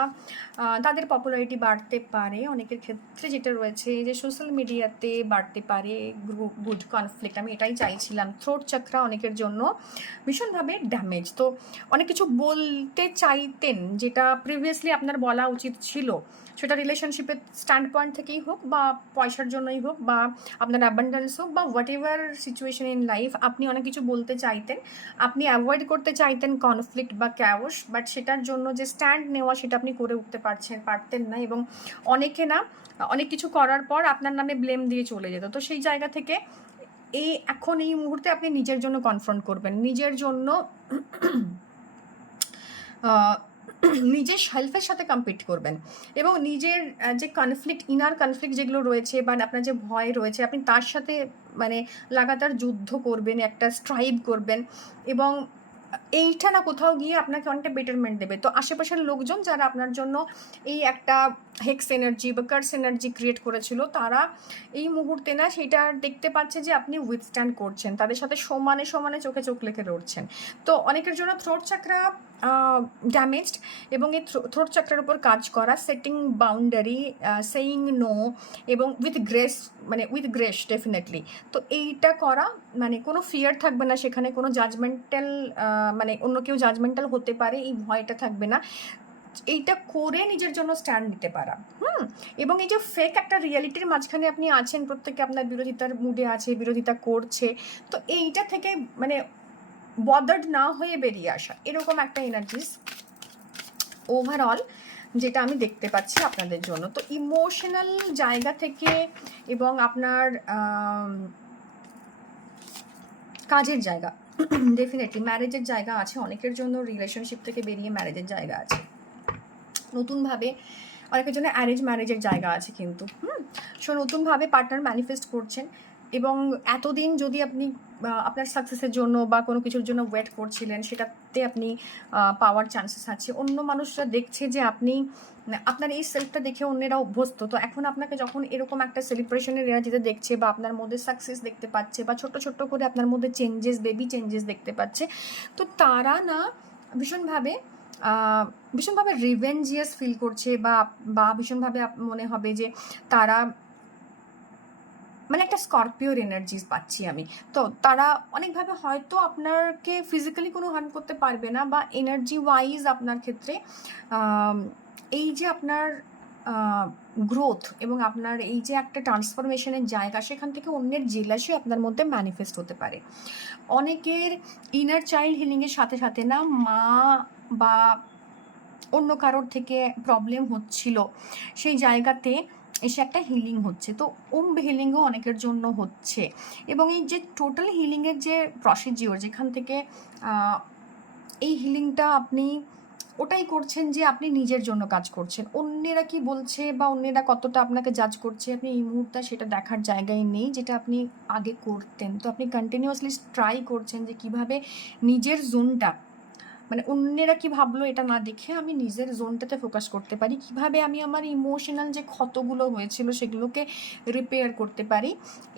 তাদের পপুলারিটি বাড়তে পারে। অনেকের ক্ষেত্রে যেটা রয়েছে যে সোশ্যাল মিডিয়াতে বাড়তে পারে গুড কনফ্লিক্ট, আমি এটাই চাইছিলাম। থ্রোট চাকরা অনেকের জন্য ভীষণভাবে ড্যামেজ। তো অনেক কিছু বলতে চাইতেন যেটা প্রিভিয়াসলি আপনার বলা উচিত ছিল, সেটা রিলেশনশিপের স্ট্যান্ড পয়েন্ট থেকেই হোক, বা পয়সার জন্যই হোক, বা আপনার অ্যাবান্ডেন্স হোক, বা what ever situation in life, আপনি অনেক কিছু বলতে চাইতেন, আপনি অ্যাভয়েড করতে চাইতেন কনফ্লিক্ট বা ক্যাওস, বাট সেটার জন্য যে স্ট্যান্ড নেওয়া, সেটা আপনি করে উঠতে পারতেন না। এবং অনেকে না অনেক কিছু করার পর আপনার নামে ব্লেম দিয়ে চলে যেত। তো সেই জায়গা থেকে এখন এই মুহূর্তে আপনি নিজের জন্য কনফ্রন্ট করবেন, নিজের জন্য নিজের সেলফের সাথে কম্পিট করবেন, এবং নিজের যে কনফ্লিক্ট, ইনার কনফ্লিক্ট যেগুলো রয়েছে, বা আপনার যে ভয় রয়েছে, আপনি তার সাথে মানে লাগাতার যুদ্ধ করবেন, একটা স্ট্রাইভ করবেন। এবং এইটা না কোথাও গিয়ে আপনাকে অনেকটা বেটারমেন্ট দেবে। তো আশেপাশের লোকজন যারা আপনার জন্য এই একটা হেক্স এনার্জি বা কার্স এনার্জি ক্রিয়েট করেছিল, তারা এই মুহূর্তে না সেটা দেখতে পাচ্ছে যে আপনি উইথস্ট্যান্ড করছেন, তাদের সাথে সমানে সমানে চোখে চোখ রেখে লড়ছেন। তো অনেকের জন্য থ্রোট চাকরা ড্যামেজড, এবং এই থ্রোট চাকরার উপর কাজ করা, সেটিং বাউন্ডারি, সেইং নো, এবং উইথ গ্রেস ডেফিনেটলি। তো এইটা করা, মানে কোনো ফিয়ার থাকবে না সেখানে, কোনো জাজমেন্টাল, মানে অন্য কেউ জাজমেন্টাল হতে পারে, এই ভয়টা থাকবে না। এইটা করে নিজের জন্য স্ট্যান্ড নিতে পারা। এবং এই যে ফেক একটা রিয়ালিটির মাঝখানে আপনি আছেন, প্রত্যেকে আপনার বিরোধিতার মুডে আছে, বিরোধিতা করছে, তো এইটা থেকে মানে বদার্ড না হয়ে বেরিয়ে আসা, এরকম একটা এনার্জিস ওভারঅল যেটা আমি দেখতে পাচ্ছি আপনাদের জন্য। তো ইমোশনাল জায়গা থেকে, এবং আপনার কাজের জায়গা, ডেফিনেটলি ম্যারেজের জায়গা আছে অনেকের জন্য, রিলেশনশিপ থেকে বেরিয়ে ম্যারেজের জায়গা আছে, নতুনভাবে অনেকের জন্য অ্যারেঞ্জ ম্যারেজের জায়গা আছে কিন্তু। সো নতুনভাবে পার্টনার ম্যানিফেস্ট করছেন। এবং এতদিন যদি আপনি আপনার সাকসেসের জন্য বা কোনো কিছুর জন্য ওয়েট করছিলেন, সেটাতে আপনি পাওয়ার চান্সেস আছে। অন্য মানুষরা দেখছে যে আপনি, আপনার এই সেলফটা দেখে অন্যেরা অভ্যস্ত। তো এখন আপনাকে যখন এরকম একটা সেলিব্রেশনের এনার্জিতে দেখছে, বা আপনার মধ্যে সাকসেস দেখতে পাচ্ছে, বা ছোট ছোট্ট করে আপনার মধ্যে চেঞ্জেস, বেবি চেঞ্জেস দেখতে পাচ্ছে, তো তারা না ভীষণভাবে রিভেঞ্জিয়াস ফিল করছে, বা ভীষণভাবে মনে হবে যে তারা, মানে একটা স্করপিওর এনার্জিস পাচ্ছি আমি। তো তারা অনেকভাবে হয়তো আপনাকে ফিজিক্যালি কোনো হার্ম করতে পারবে না, বা এনার্জি ওয়াইজ আপনার ক্ষেত্রে এই যে আপনার গ্রোথ, এবং আপনার এই যে একটা ট্রান্সফরমেশনের জায়গা, সেখান থেকে অন্যের জেলাসই আপনার মধ্যে ম্যানিফেস্ট হতে পারে। অনেকের ইনার চাইল্ড হিলিংয়ের সাথে সাথে না মা বা অন্য কারোর থেকে প্রবলেম হচ্ছিল, সেই জায়গাতে এসে একটা হিলিং হচ্ছে। তো হিলিংও অনেকের জন্য হচ্ছে। এবং এই যে টোটাল হিলিংয়ের যে প্রসিডিওর, যেখান থেকে এই হিলিংটা আপনি ওটাই করছেন যে আপনি নিজের জন্য কাজ করছেন। অন্যেরা কি বলছে বা অন্যেরা কতটা আপনাকে জাজ করছে, আপনি এই মুহূর্তে সেটা দেখার জায়গায় নেই, যেটা আপনি আগে করতেন। তো আপনি কন্টিনিউয়াসলি ট্রাই করছেন যে কিভাবে নিজের জোনটা মানে অন্যেরা কি ভাবলো এটা না দেখে আমি নিজের জোনটাতে ফোকাস করতে পারি, কিভাবে আমি আমার ইমোশনাল যে ক্ষতগুলো হয়েছিল সেগুলোকে রিপেয়ার করতে পারি।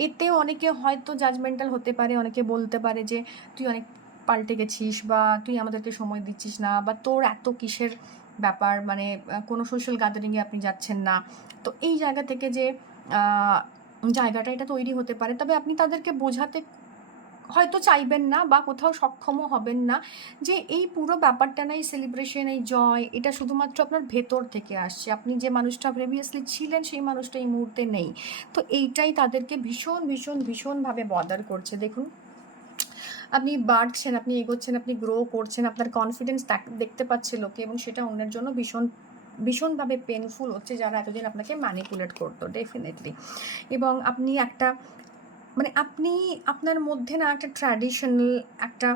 এতে অনেকে হয়তো জাজমেন্টাল হতে পারে, অনেকে বলতে পারে যে তুই অনেক পাল্টে গেছিস, বা তুই আমাদেরকে সময় দিচ্ছিস না, বা তোর এত কিসের ব্যাপার, মানে কোনো সোশ্যাল গ্যাদারিংয়ে আপনি যাচ্ছেন না। তো এই জায়গা থেকে যে জায়গাটা এটা তৈরি হতে পারে, তবে আপনি তাদেরকে বোঝাতে হয়তো চাইবেন না বা কোথাও সক্ষমও হবেন না যে এই পুরো ব্যাপারটা না, এই সেলিব্রেশন, এই জয়, এটা শুধুমাত্র আপনার ভেতর থেকে আসছে। আপনি যে মানুষটা প্রিভিয়াসলি ছিলেন সেই মানুষটা এই মুহূর্তে নেই। তো এইটাই তাদেরকে ভীষণ ভীষণ ভীষণভাবে বদার করছে। দেখুন, আপনি বাড়ছেন, আপনি এগোচ্ছেন, আপনি গ্রো করছেন, আপনার কনফিডেন্স দেখতে পাচ্ছে লোকে, এবং সেটা অন্যের জন্য ভীষণভাবে পেনফুল হচ্ছে, যারা এতদিন আপনাকে ম্যানিপুলেট করতো ডেফিনেটলি। এবং আপনি মানে আপনি আপনার মধ্যে না একটা ট্র্যাডিশনাল একটা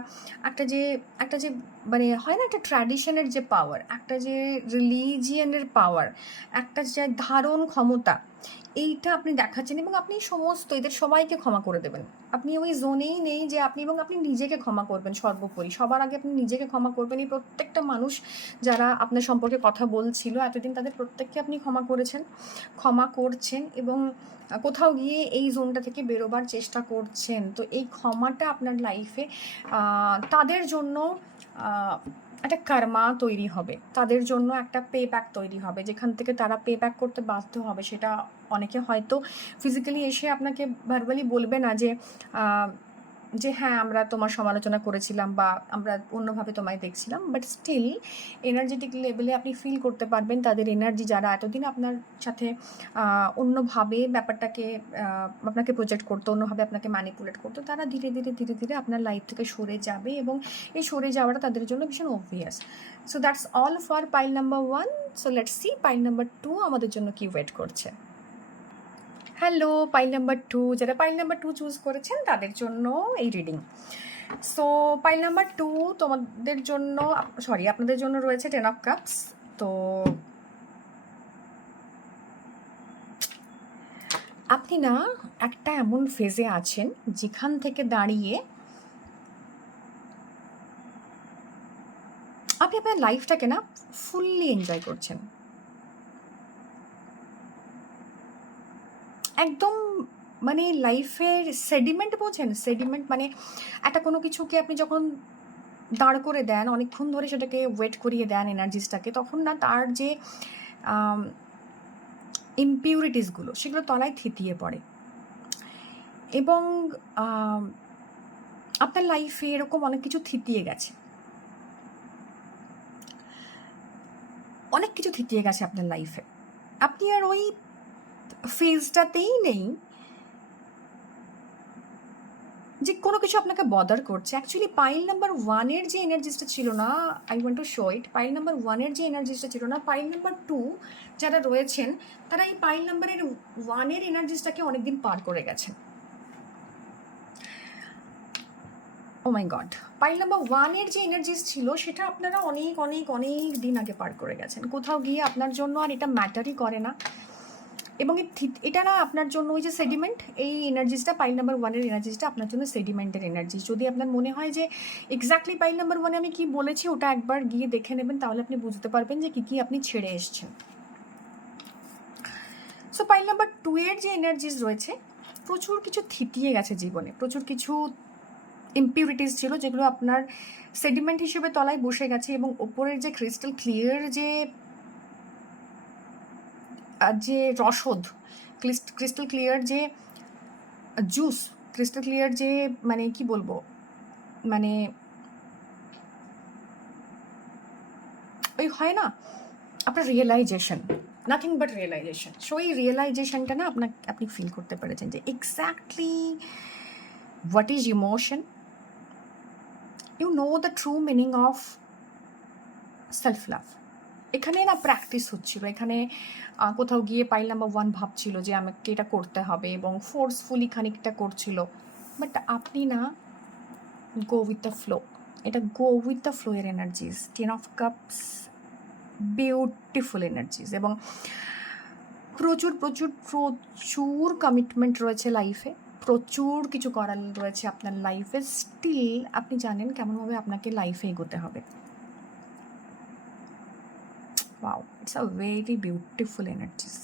একটা যে মানে হয় না, একটা ট্র্যাডিশনের যে পাওয়ার, একটা যে রিলিজিয়ানের পাওয়ার, একটা যে ধারণ ক্ষমতা, এইটা আপনি দেখাচ্ছেন, এবং আপনি সমস্ত এদের সবাইকে ক্ষমা করে দেবেন। আপনি ওই জোনেই নেই যে আপনি, এবং আপনি নিজেকে ক্ষমা করবেন সর্বোপরি, সবার আগে আপনি নিজেকে ক্ষমা করবেন। এই প্রত্যেকটা মানুষ যারা আপনার সম্পর্কে কথা বলছিল এতদিন, তাদের প্রত্যেককে আপনি ক্ষমা করছেন, এবং কোথাও গিয়ে এই জোনটা থেকে বেরোবার চেষ্টা করছেন। তো এই ক্ষমাটা আপনার লাইফে তাদের জন্য একটা কার্মা তৈরি হবে, তাদের জন্য একটা পে ব্যাক তৈরি হবে, যেখান থেকে তারা পে ব্যাক করতে বাধ্য হবে। সেটা অনেকে হয়তো ফিজিক্যালি এসে আপনাকে ভার্বালি বলবে না যে হ্যাঁ আমরা তোমার সমালোচনা করেছিলাম বা আমরা অন্যভাবে তোমায় দেখছিলাম, বাট স্টিল এনার্জেটিক লেভেলে আপনি ফিল করতে পারবেন তাদের এনার্জি, যারা এতদিন আপনার সাথে অন্যভাবে ব্যাপারটাকে আপনাকে প্রজেক্ট করতো, অন্যভাবে আপনাকে ম্যানিপুলেট করতো, তারা ধীরে ধীরে ধীরে ধীরে আপনার লাইফ থেকে সরে যাবে, এবং এই সরে যাওয়াটা তাদের জন্য ভীষণ obvious. So that's all for pile number 1। So let's see pile number 2 আমাদের জন্য কি ওয়েট করছে। হ্যালো পাইল নাম্বার 2, যারা পাইল নাম্বার 2 চুজ করেছেন তাদের জন্য এই রিডিং। সো পাইল নাম্বার 2 তোমাদের জন্য, সরি আপনাদের জন্য রয়েছে 10 অফ কাপস। তো আপনি না একটা এমন ফেজে আছেন যেখান থেকে দাঁড়িয়ে আপনি আপনার লাইফটাকে না ফুললি এনজয় করছেন, একদম। মানে লাইফের সেডিমেন্ট বোঝেন, সেডিমেন্ট মানে একটা কোনো কিছুকে আপনি যখন দাঁড় করে দেন, অনেকক্ষণ ধরে সেটাকে ওয়েট করিয়ে দেন এনার্জিসটাকে, তখন না তার যে ইমপিউরিটিসগুলো সেগুলো তলায় থিতিয়ে পড়ে। এবং আপনার লাইফে এরকম অনেক কিছু থিতিয়ে গেছে, অনেক কিছু থিতিয়ে গেছে আপনার লাইফে। আপনি আর ওই ফেজটাতেই নেই যে কোনো কিছু আপনাকে বদার করছে। অ্যাকচুয়ালি পাইল নাম্বার 1-এর যে এনার্জিসটা ছিল না, I want to show it, pile number 1-এর যে এনার্জিসটা ছিল না, পাইল নাম্বার 2 যারা রয়েছেন তারা এই পাইল নাম্বারের 1-এর এনার্জিসটাকে অনেকদিন পার করে গেছেন। ও মাই গড, পাইল নাম্বার 1-এর যে এনার্জিস ছিল সেটা আপনারা অনেক অনেক অনেক দিন আগে পার করে গেছেন। কোথাও গিয়ে আপনার জন্য আর এটা ম্যাটারই করে না, এবং এটা না আপনার জন্য ওই যে সেডিমেন্ট, এই এনার্জিসটা পাইল নাম্বার 1-এর এনার্জিসটা আপনার জন্য সেডিমেন্টের এনার্জি। যদি আপনার মনে হয় যে এক্স্যাক্টলি পাইল নাম্বার 1-এ আমি কি বলেছি ওটা একবার গিয়ে দেখে নেবেন, তাহলে আপনি বুঝতে পারবেন যে কী আপনি ছেড়ে এসছেন। সো পাইল নাম্বার 2-এর যে এনার্জিস রয়েছে, প্রচুর কিছু থিতিয়ে গেছে জীবনে, প্রচুর কিছু ইম্পিউরিটিস ছিল যেগুলো আপনার সেডিমেন্ট হিসেবে তলায় বসে গেছে, এবং ওপরের যে ক্রিস্টাল ক্লিয়ার যে রসদ, ক্রিস্টাল ক্লিয়ার যে জুস, ক্রিস্টাল ক্লিয়ার যে মানে কি বলবো, মানে ওই হয় না আপনার realization, nothing but realization. So এই রিয়েলাইজেশনটা না আপনি ফিল করতে পেরেছেন যে exactly what is emotion, you know the true meaning of self love. এখানে না প্র্যাকটিস হচ্ছিল, এখানে কোথাও গিয়ে পাইল নাম্বার 1 ভাবছিল যে আমাকে এটা করতে হবে, এবং ফোর্সফুলি খানিকটা করছিল, বাট আপনি না গো উইথ দ্য ফ্লো। এটা গো উইথ দ্য ফ্লো এর energies, 10 of cups, beautiful energies, এবং প্রচুর প্রচুর প্রচুর কমিটমেন্ট রয়েছে লাইফে, প্রচুর কিছু করার রয়েছে আপনার লাইফে। স্টিল আপনি জানেন কেমনভাবে আপনাকে লাইফে এগোতে হবে। Wow, it's a very beautiful energies.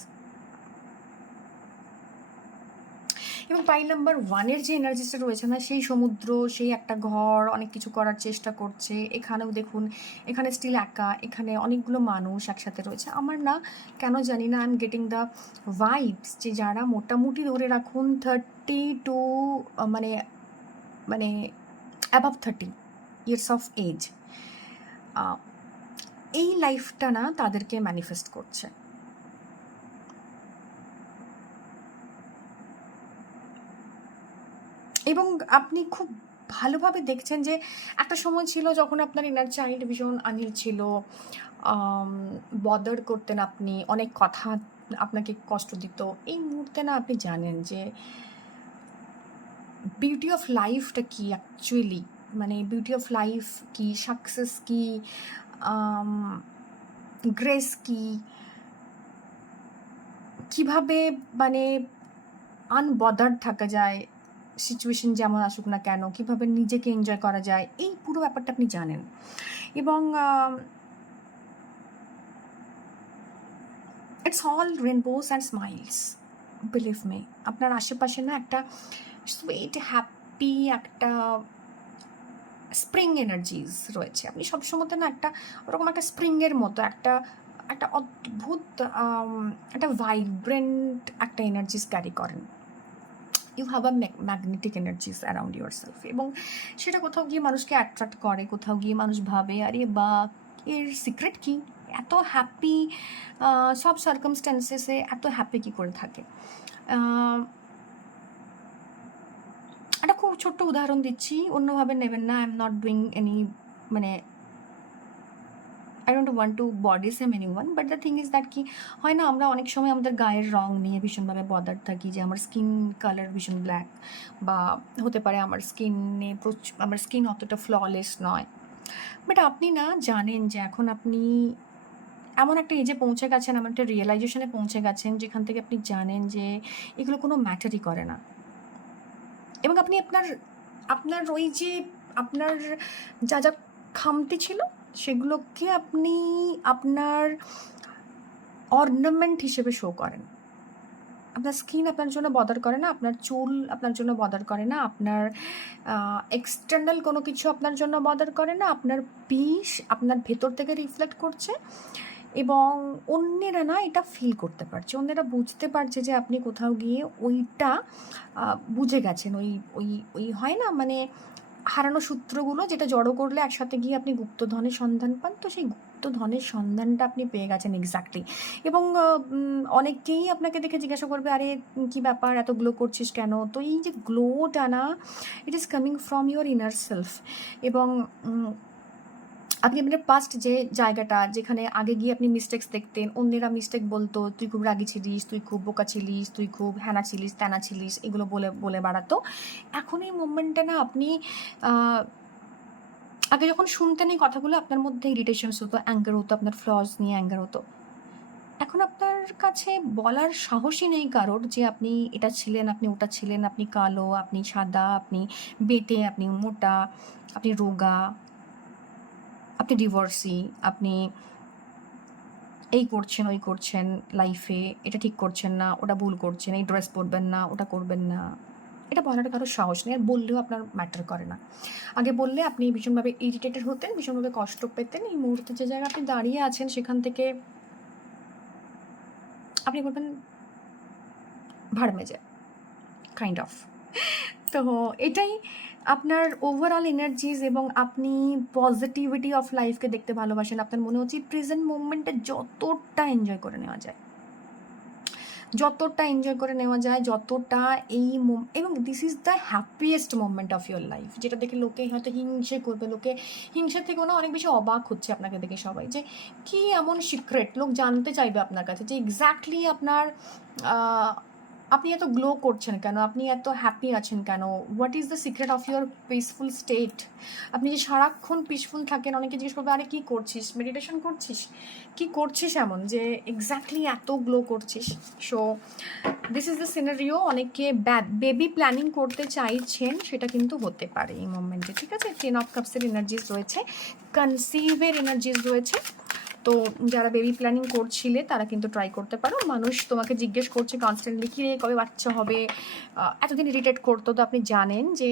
এবং পাইল নাম্বার 1-এর যে এনার্জিসটা রয়েছে না, সেই সমুদ্র, সেই একটা ঘর, অনেক কিছু করার চেষ্টা করছে। এখানেও দেখুন, এখানে স্টিল একা, এখানে অনেকগুলো মানুষ একসাথে রয়েছে। আমার না কেন জানি না, I am getting the vibes যে যারা মোটামুটি ধরে রাখুন 30 টু মানে মানে অ্যাবাভ 30 ইয়ার্স অফ এজ, এই লাইফটা না তাদেরকে ম্যানিফেস্ট করছে। এবং আপনি খুব ভালোভাবে দেখছেন যে একটা সময় ছিল যখন আপনার ইনার চাইল্ড ভীষণ আনিল ছিল, বদার করতেন আপনি, অনেক কথা আপনাকে কষ্ট দিত। এই মুহূর্তে না আপনি জানেন যে বিউটি অফ লাইফটা কি অ্যাকচুয়ালি, মানে বিউটি অফ লাইফ কি, সাকসেস কি, গ্রেস কি, কিভাবে মানে আনবদার্ড থাকা যায়, সিচুয়েশন যেমন আসুক না কেন, কিভাবে নিজেকে এনজয় করা যায়, এই পুরো ব্যাপারটা আপনি জানেন। এবং it's all rainbows and smiles, believe me. আপনার আশেপাশে না একটা সুইট হ্যাপি একটা স্প্রিং এনার্জিস রয়েছে। আপনি সবসময়তে না একটা ওরকম একটা স্প্রিংয়ের মতো একটা একটা অদ্ভুত একটা ভাইব্রেন্ট একটা এনার্জিস ক্যারি করেন। You have a magnetic energies around your self. এবং সেটা কোথাও গিয়ে মানুষকে অ্যাট্রাক্ট করে, কোথাও গিয়ে মানুষ ভাবে আরে বা এর সিক্রেট কি, এত হ্যাপি, সব সার্কামস্ট্যান্সেসে এত হ্যাপি কী করে থাকে। একটা খুব ছোট্ট উদাহরণ দিচ্ছি, অন্যভাবে নেবেন না। I am not doing any, মানে I don't want to body shame anyone, but the thing is that কি হয় না, আমরা অনেক সময় আমাদের গায়ের রং নিয়ে ভীষণভাবে বদার থাকি যে আমার স্কিন কালার ভীষণ ব্ল্যাক, বা হতে পারে আমার স্কিনে আমার স্কিন অতটা ফ্ললেস নয়। বাট আপনি না জানেন যে এখন আপনি এমন একটা এজে পৌঁছে গেছেন, এমন একটা রিয়েলাইজেশনে পৌঁছে গেছেন যেখান থেকে আপনি জানেন যে এগুলো কোনো ম্যাটারই করে না। এবং আপনি আপনার আপনার ওই যে আপনার যা যা খামতি ছিল সেগুলোকে আপনি আপনার অর্নামেন্ট হিসেবে শো করেন। আপনার স্কিন আপনার জন্য বদার করে না, আপনার চুল আপনার জন্য বদার করে না, আপনার এক্সটার্নাল কোনো কিছু আপনার জন্য বদার করে না। আপনার পিস আপনার ভেতর থেকে রিফ্লেক্ট করছে, এবং অন্যেরা না এটা ফিল করতে পারছে, অন্যেরা বুঝতে পারছে যে আপনি কোথাও গিয়ে ওইটা বুঝে গেছেন। ওই ওই ওই হয় না, মানে হারানো সূত্রগুলো যেটা জড়ো করলে একসাথে গিয়ে আপনি গুপ্তধনের সন্ধান পান, তো সেই গুপ্তধনের সন্ধানটা আপনি পেয়ে গেছেন এক্স্যাক্টলি। এবং অনেকেই আপনাকে দেখে জিজ্ঞাসা করবে আরে কি ব্যাপার, এত গ্লো করছিস কেন? তো এই যে গ্লোটা না, it is coming from your inner self. এবং আপনি আপনার পাস্ট যে জায়গাটা, যেখানে আগে গিয়ে আপনি মিস্টেক্স দেখতেন, অন্যেরা মিস্টেক বলতো, তুই খুব রাগি ছিলিস, তুই খুব বোকা ছিলিস, তুই খুব হ্যানা ছিলিস, ত্যানা ছিলিস, এগুলো বলে বলে বাড়াতো। এখন এই মুভমেন্টে না আপনি আগে যখন শুনতেন এই কথাগুলো আপনার মধ্যে ইরিটেশনস হতো, অ্যাঙ্গার হতো, আপনার ফ্লস নিয়ে অ্যাঙ্গার হতো। এখন আপনার কাছে বলার সাহসই নেই কারোর যে আপনি এটা ছিলেন, আপনি ওটা ছিলেন, আপনি কালো, আপনি সাদা, আপনি বেঁটে, আপনি মোটা, আপনি রোগা, আপনি ডিভোর্সি, আপনি এই করছেন ওই করছেন লাইফে, এটা ঠিক করছেন না, ওটা ভুল করছেন, এই ড্রেস পরবেন না, ওটা করবেন না। এটা বলার কারোর সাহস নেই, আর বললেও আপনার ম্যাটার করে না। আগে বললে আপনি ভীষণভাবে ইরিটেটেড হতেন, ভীষণভাবে কষ্ট পেতেন। এই মুহূর্তে যে জায়গায় আপনি দাঁড়িয়ে আছেন সেখান থেকে আপনি বলবেন ভাড় মে যায়, কাইন্ড অফ। তো এটাই আপনার ওভারঅল এনার্জিজ। এবং আপনি পজিটিভিটি অফ লাইফকে দেখতে ভালোবাসেন। আপনার মনে হচ্ছে প্রেজেন্ট মুভমেন্টে যতটা এনজয় করে নেওয়া যায়, যতটা এনজয় করে নেওয়া যায়, যতটা এই এবং this is the happiest moment of your life, যেটা দেখে লোকে হয়তো হিংসে করবে, লোকে হিংসের থেকেও না অনেক বেশি অবাক হচ্ছে আপনাকে দেখে সবাই, যে কি এমন সিক্রেট লোক জানতে চাইবে আপনার কাছে, যে এক্স্যাক্টলি আপনার আপনি এত গ্লো করছেন কেন, আপনি এত হ্যাপি আছেন কেন, what is the secret of your peaceful state. আপনি যে সারাক্ষণ পিসফুল থাকেন, অনেকে জিজ্ঞেস করবে আরে কী করছিস, মেডিটেশন করছিস, কী করছিস এমন যে এক্স্যাক্টলি এত গ্লো করছিস। So this is the scenario. অনেকে বেবি প্ল্যানিং করতে চাইছেন, সেটা কিন্তু হতে পারে এই মোমেন্টে, ঠিক আছে। 10 অফ কাপসের এনার্জিস রয়েছে, কনসিভের এনার্জিস রয়েছে, তো যারা বেবি প্ল্যানিং করছিলে তারা কিন্তু ট্রাই করতে পারো। মানুষ তোমাকে জিজ্ঞেস করছে কনস্ট্যান্টলি, কী রে কবে বাচ্চা হবে, এতদিন ইরিটেট করতো। তো আপনি জানেন যে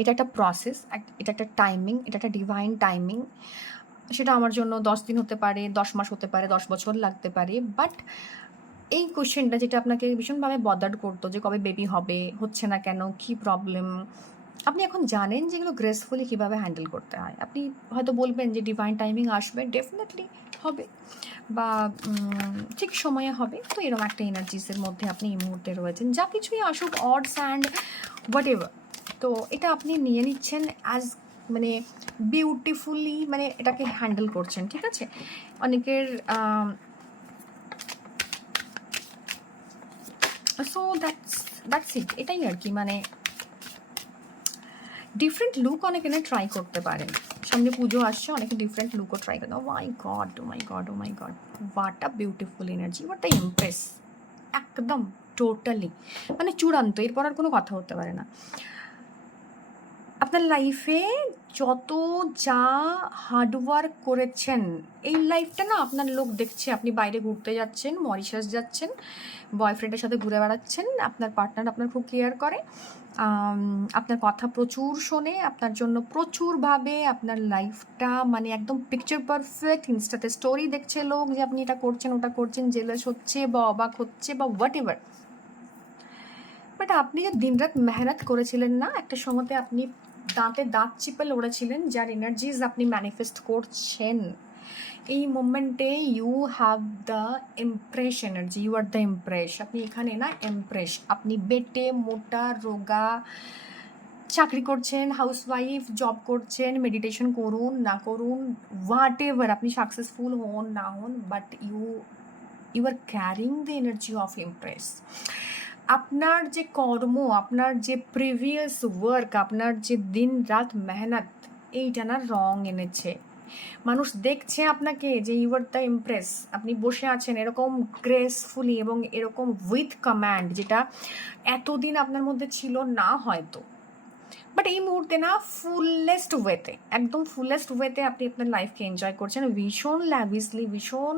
এটা একটা প্রসেস, এটা একটা টাইমিং, এটা একটা ডিভাইন টাইমিং। সেটা আমার জন্য 10 দিন হতে পারে, 10 মাস হতে পারে, 10 বছর লাগতে পারে। বাট এই কোয়েশ্চেনটা যেটা আপনাকে ভীষণভাবে বদার্ড করতো যে কবে বেবি হবে, হচ্ছে না কেন, কি প্রবলেম, আপনি এখন জানেন যে এগুলো গ্রেসফুলি কীভাবে হ্যান্ডেল করতে হয়। আপনি হয়তো বলবেন যে ডিভাইন টাইমিং আসবে, ডেফিনেটলি হবে, বা ঠিক সময়ে হবে। তো এরকম একটা এনার্জিসের মধ্যে আপনি এই মুহূর্তে রয়েছেন। যা কিছুই আসুক, অডস অ্যান্ড হোয়াট এভার, তো এটা আপনি নিয়ে নিচ্ছেন অ্যাজ মানে বিউটিফুলি, মানে এটাকে হ্যান্ডেল করছেন, ঠিক আছে। অনেকের সো দ্যাটস ইট, এটাই আর কি। মানে ডিফারেন্ট লুক অনেকে না ট্রাই করতে পারেন। সামনে পুজো আসছে, অনেকে ডিফারেন্ট লুকও ট্রাই করেন। Oh my god, oh my god, oh my god, what a beautiful energy, what a impress, একদম টোটালি মানে চূড়ান্ত, এরপর আর কোনো কথা হতে পারে না। আপনার লাইফে যত যা হার্ডওয়ার্ক করেছেন, এই লাইফটা না আপনার লোক দেখছে। আপনি বাইরে ঘুরতে যাচ্ছেন, মরিশাস যাচ্ছেন, বয়ফ্রেন্ডের সাথে ঘুরে বেড়াচ্ছেন, আপনার পার্টনার আপনার খুব কেয়ার করে, আপনার কথা প্রচুর শোনে, আপনার জন্য প্রচুরভাবে আপনার লাইফটা মানে একদম পিকচার পারফেক্ট। ইনস্টাতে স্টোরি দেখছে লোক যে আপনি এটা করছেন, ওটা করছেন, জেলাস হচ্ছে বা অবাক হচ্ছে বা হোয়াট এভার। বাট আপনি যে দিনরাত মেহনত করেছিলেন না, একটা সময়তে আপনি দাঁতে দাঁত চিপে লড়েছিলেন, যার এনার্জিজ আপনি ম্যানিফেস্ট করছেন এই মোমেন্টে, you have the empress energy, you are the empress. আপনি এখানে না এমপ্রেস, আপনি বেটে মোটা রোগা চাকরি করছেন, হাউসওয়াইফ, জব করছেন, মেডিটেশন করুন না করুন, হোয়াট এভার, আপনি সাকসেসফুল হন না হন, but you are carrying the energy of empress. আপনার যে কর্ম, আপনার যে প্রিভিয়াস ওয়ার্ক, আপনার যে দিন রাত মেহনত, এইটা না রং এনেছে। মানুষ দেখছে আপনাকে যে ইউ আর দ্য ইমপ্রেস। আপনি বসে আছেন এরকম গ্রেসফুলি এবং এরকম উইথ কমান্ড, যেটা এতদিন আপনার মধ্যে ছিল না হয়তো। বাট এই মুহূর্তে না ফুলেস্ট ওয়েতে, একদম ফুলেস্ট ওয়েতে আপনি আপনার লাইফকে এনজয় করছেন, ভীষণ ল্যাভিসলি, ভীষণ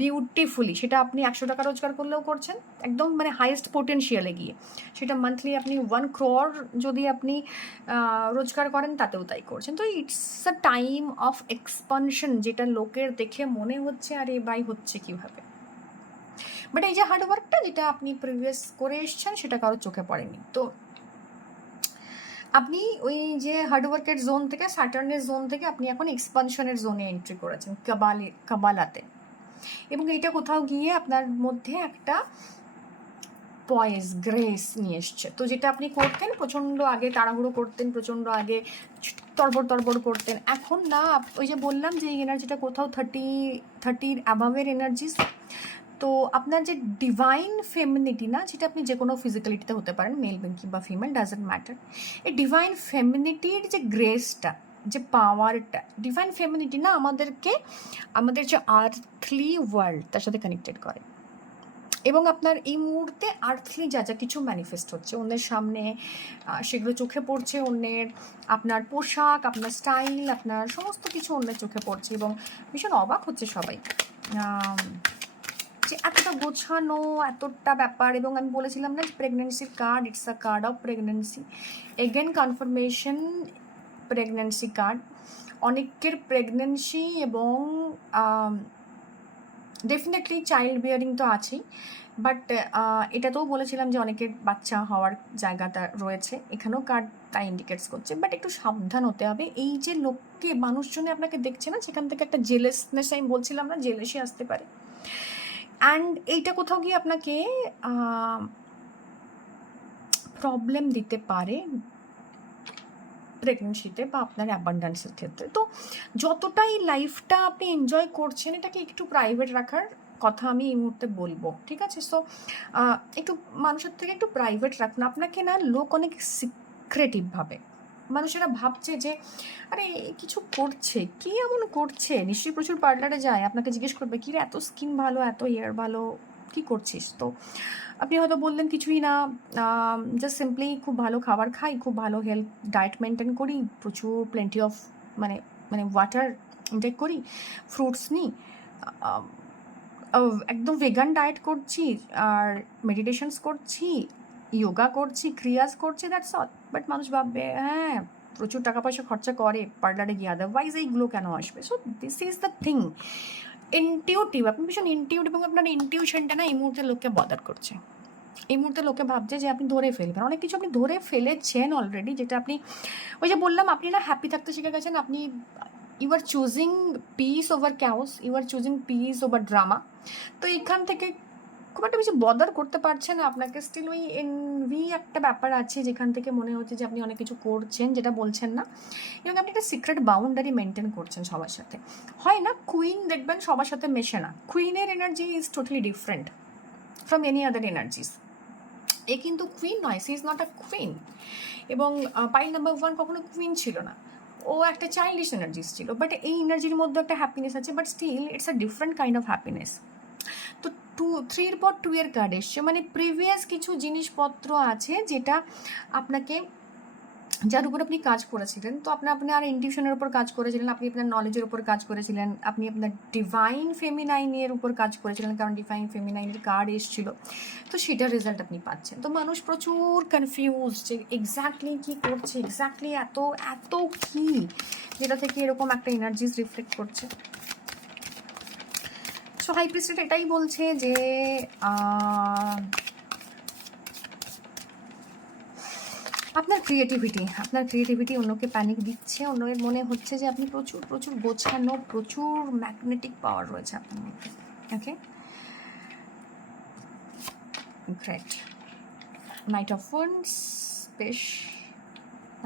বিউটিফুলি। সেটা আপনি 100 টাকা রোজগার করলেও করছেন, একদম মানে হাইয়েস্ট পোটেনশিয়ালে গিয়ে। সেটা মান্থলি আপনি 1 crore যদি আপনি রোজগার করেন, তাতেও তাই করছেন। তো it's a time of expansion, যেটা লোকের দেখে মনে হচ্ছে আরে ভাই হচ্ছে কীভাবে। বাট এই যে হার্ডওয়ার্কটা যেটা আপনি প্রিভিয়াস করে এসছেন, সেটা কারো চোখে পড়েনি। তো আপনি ওই যে হার্ডওয়ার্কের জোন থেকে, স্যাটার্নের জোন থেকে আপনি এখন এক্সপানশনের জোনে এন্ট্রি করেছেন, কাবালাতে। এবং এইটা কোথাও গিয়ে আপনার মধ্যে একটা পয়েস, গ্রেস নিয়ে এসছে। তো যেটা আপনি করতেন, প্রচণ্ড আগে তাড়াহুড়ো করতেন, প্রচণ্ড আগে তড়বড় করতেন, এখন না ওই যে বললাম যে এই এনার্জিটা কোথাও 30 অ্যাভাবের এনার্জিস। তো আপনার যে ডিভাইন ফেমিনিটি না, যেটা আপনি যে কোনো ফিজিক্যালিটিতে হতে পারেন, মেল বা ফিমেল, ডাজেন্ট ম্যাটার। এই ডিভাইন ফেমিনিটির যে গ্রেসটা, যে পাওয়ারটা, ডিভাইন ফেমিনিটি না আমাদেরকে আমাদের যে আর্থলি ওয়ার্ল্ড তার সাথে কানেক্টেড করে। এবং আপনার এই মুহূর্তে আর্থলি যা যা কিছু ম্যানিফেস্ট হচ্ছে অন্যের সামনে, সেগুলো চোখে পড়ছে। অন্যের আপনার পোশাক, আপনার স্টাইল, আপনার সমস্ত কিছু অন্যের চোখে পড়ছে এবং ভীষণ অবাক হচ্ছে সবাই যে এতটা গোছানো, এতটা ব্যাপার। এবং আমি বলেছিলাম না যে প্রেগনেন্সির card, it's a card of pregnancy, again confirmation pregnancy card. অনেকের প্রেগনেন্সি এবং ডেফিনেটলি চাইল্ড বিয়ারিং তো আছেই, বাট এটাতেও বলেছিলাম যে অনেকের বাচ্চা হওয়ার জায়গাটা রয়েছে, এখানেও কার্ড তাই ইন্ডিকেটস করছে। বাট একটু সাবধান হতে হবে। এই যে লোককে, মানুষজনে আপনাকে দেখছে না, সেখান থেকে একটা জেলেসনেস, আমি বলছিলাম না, জেলেসি আসতে পারে। অ্যান্ড এইটা কোথাও গিয়ে আপনাকে প্রবলেম দিতে পারে প্রেগনেন্সিতে বা আপনার অ্যাবান্ডেন্সের ক্ষেত্রে। তো যতটাই লাইফটা আপনি এনজয় করছেন, এটাকে একটু প্রাইভেট রাখার কথা আমি এই মুহূর্তে বলবো, ঠিক আছে। সো একটু মানুষের থেকে একটু প্রাইভেট রাখুন। আপনাকে না লোক অনেক সিক্রেটিভভাবে, মানুষেরা ভাবছে যে আরে কিছু করছে, কি এমন করছে, নিশ্চয়ই প্রচুর পার্লারে যায়, আপনাকে জিজ্ঞেস করবে কী রে এত স্কিন ভালো, এত হেয়ার ভালো, কী করছিস। তো আপনি হয়তো বললেন কিছুই না, জাস্ট সিম্পলি খুব ভালো খাবার খাই, খুব ভালো হেলথ ডায়েট মেনটেন করি, প্রচুর প্লেন্টি অফ মানে ওয়াটার ইনটেক করি, ফ্রুটস নিই, একদম ভেগান ডায়েট করছি, আর মেডিটেশনস করছি, যোগা করছি, ক্রিয়াস করছি, দ্যাটস অল। বাট মানুষ ভাববে হ্যাঁ প্রচুর টাকা পয়সা খরচা করে পার্লারে গিয়ে, আদারওয়াইজ এইগুলো কেন আসবে? So this is the thing, intuitive, আপনি ভীষণ ইনটিউটিভ, এবং আপনার ইনটিউশনটা না এই মুহূর্তে লোককে বদার করছে। এই মুহূর্তে লোকে ভাবছে যে আপনি ধরে ফেলবেন, অনেক কিছু আপনি ধরে ফেলেছেন অলরেডি, যেটা আপনি ওই যে বললাম আপনি না হ্যাপি থাকতে শিখে গেছেন। আপনি you are choosing peace over chaos, you are choosing peace over drama. তো এখান থেকে খুব একটা বেশি বদার করতে পারছে না আপনাকে, স্টিল ওই এনভি একটা ব্যাপার আছে যেখান থেকে মনে হচ্ছে যে আপনি অনেক কিছু করছেন যেটা বলছেন না, এবং আপনি একটা সিক্রেট বাউন্ডারি মেনটেন করছেন সবার সাথে। হয় না কুইন দেখবেন সবার সাথে মেশে না, কুইনের energy is totally different from any other energies. এ কিন্তু কুইন নয়, she is not a queen. এবং পাইল নাম্বার 1 কখনো কুইন ছিল না, ও একটা চাইল্ডিশ এনার্জিস ছিল। বাট এই এনার্জির মধ্যে একটা হ্যাপিনেস আছে, but still it's a different kind of happiness. তো 3 এর পর 2 এর কার্ড এসছে, মানে প্রিভিয়াস কিছু জিনিসপত্র আছে যেটা আপনাকে, যার উপর আপনি কাজ করেছিলেন। তো আপনার ইনটিউশনের উপর কাজ করেছিলেন, আপনি আপনার নলেজের উপর কাজ করেছিলেন, আপনি আপনার ডিভাইন ফেমিনাইনের উপর কাজ করেছিলেন, কারণ ডিভাইন ফেমিনাইনের কার্ড এসেছিল। তো সেটার রেজাল্ট আপনি পাচ্ছেন। তো মানুষ প্রচুর কনফিউজ যে এক্স্যাক্টলি কী করছে, এক্স্যাক্টলি এত কী যেটা থেকে এরকম একটা এনার্জিস রিফ্লেক্ট করছে। সো হাই প্রিস্টেড এটাই বলছে যে আপনার ক্রিয়েটিভিটি অন্যকে প্যানিক দিচ্ছে, অন্যের মনে হচ্ছে যে আপনি প্রচুর গোছানো, প্রচুর ম্যাগনেটিক পাওয়ার রয়েছে আপনার মধ্যে। ওকে, গ্রেট। নাইট অফ ওয়ান্স, বেশ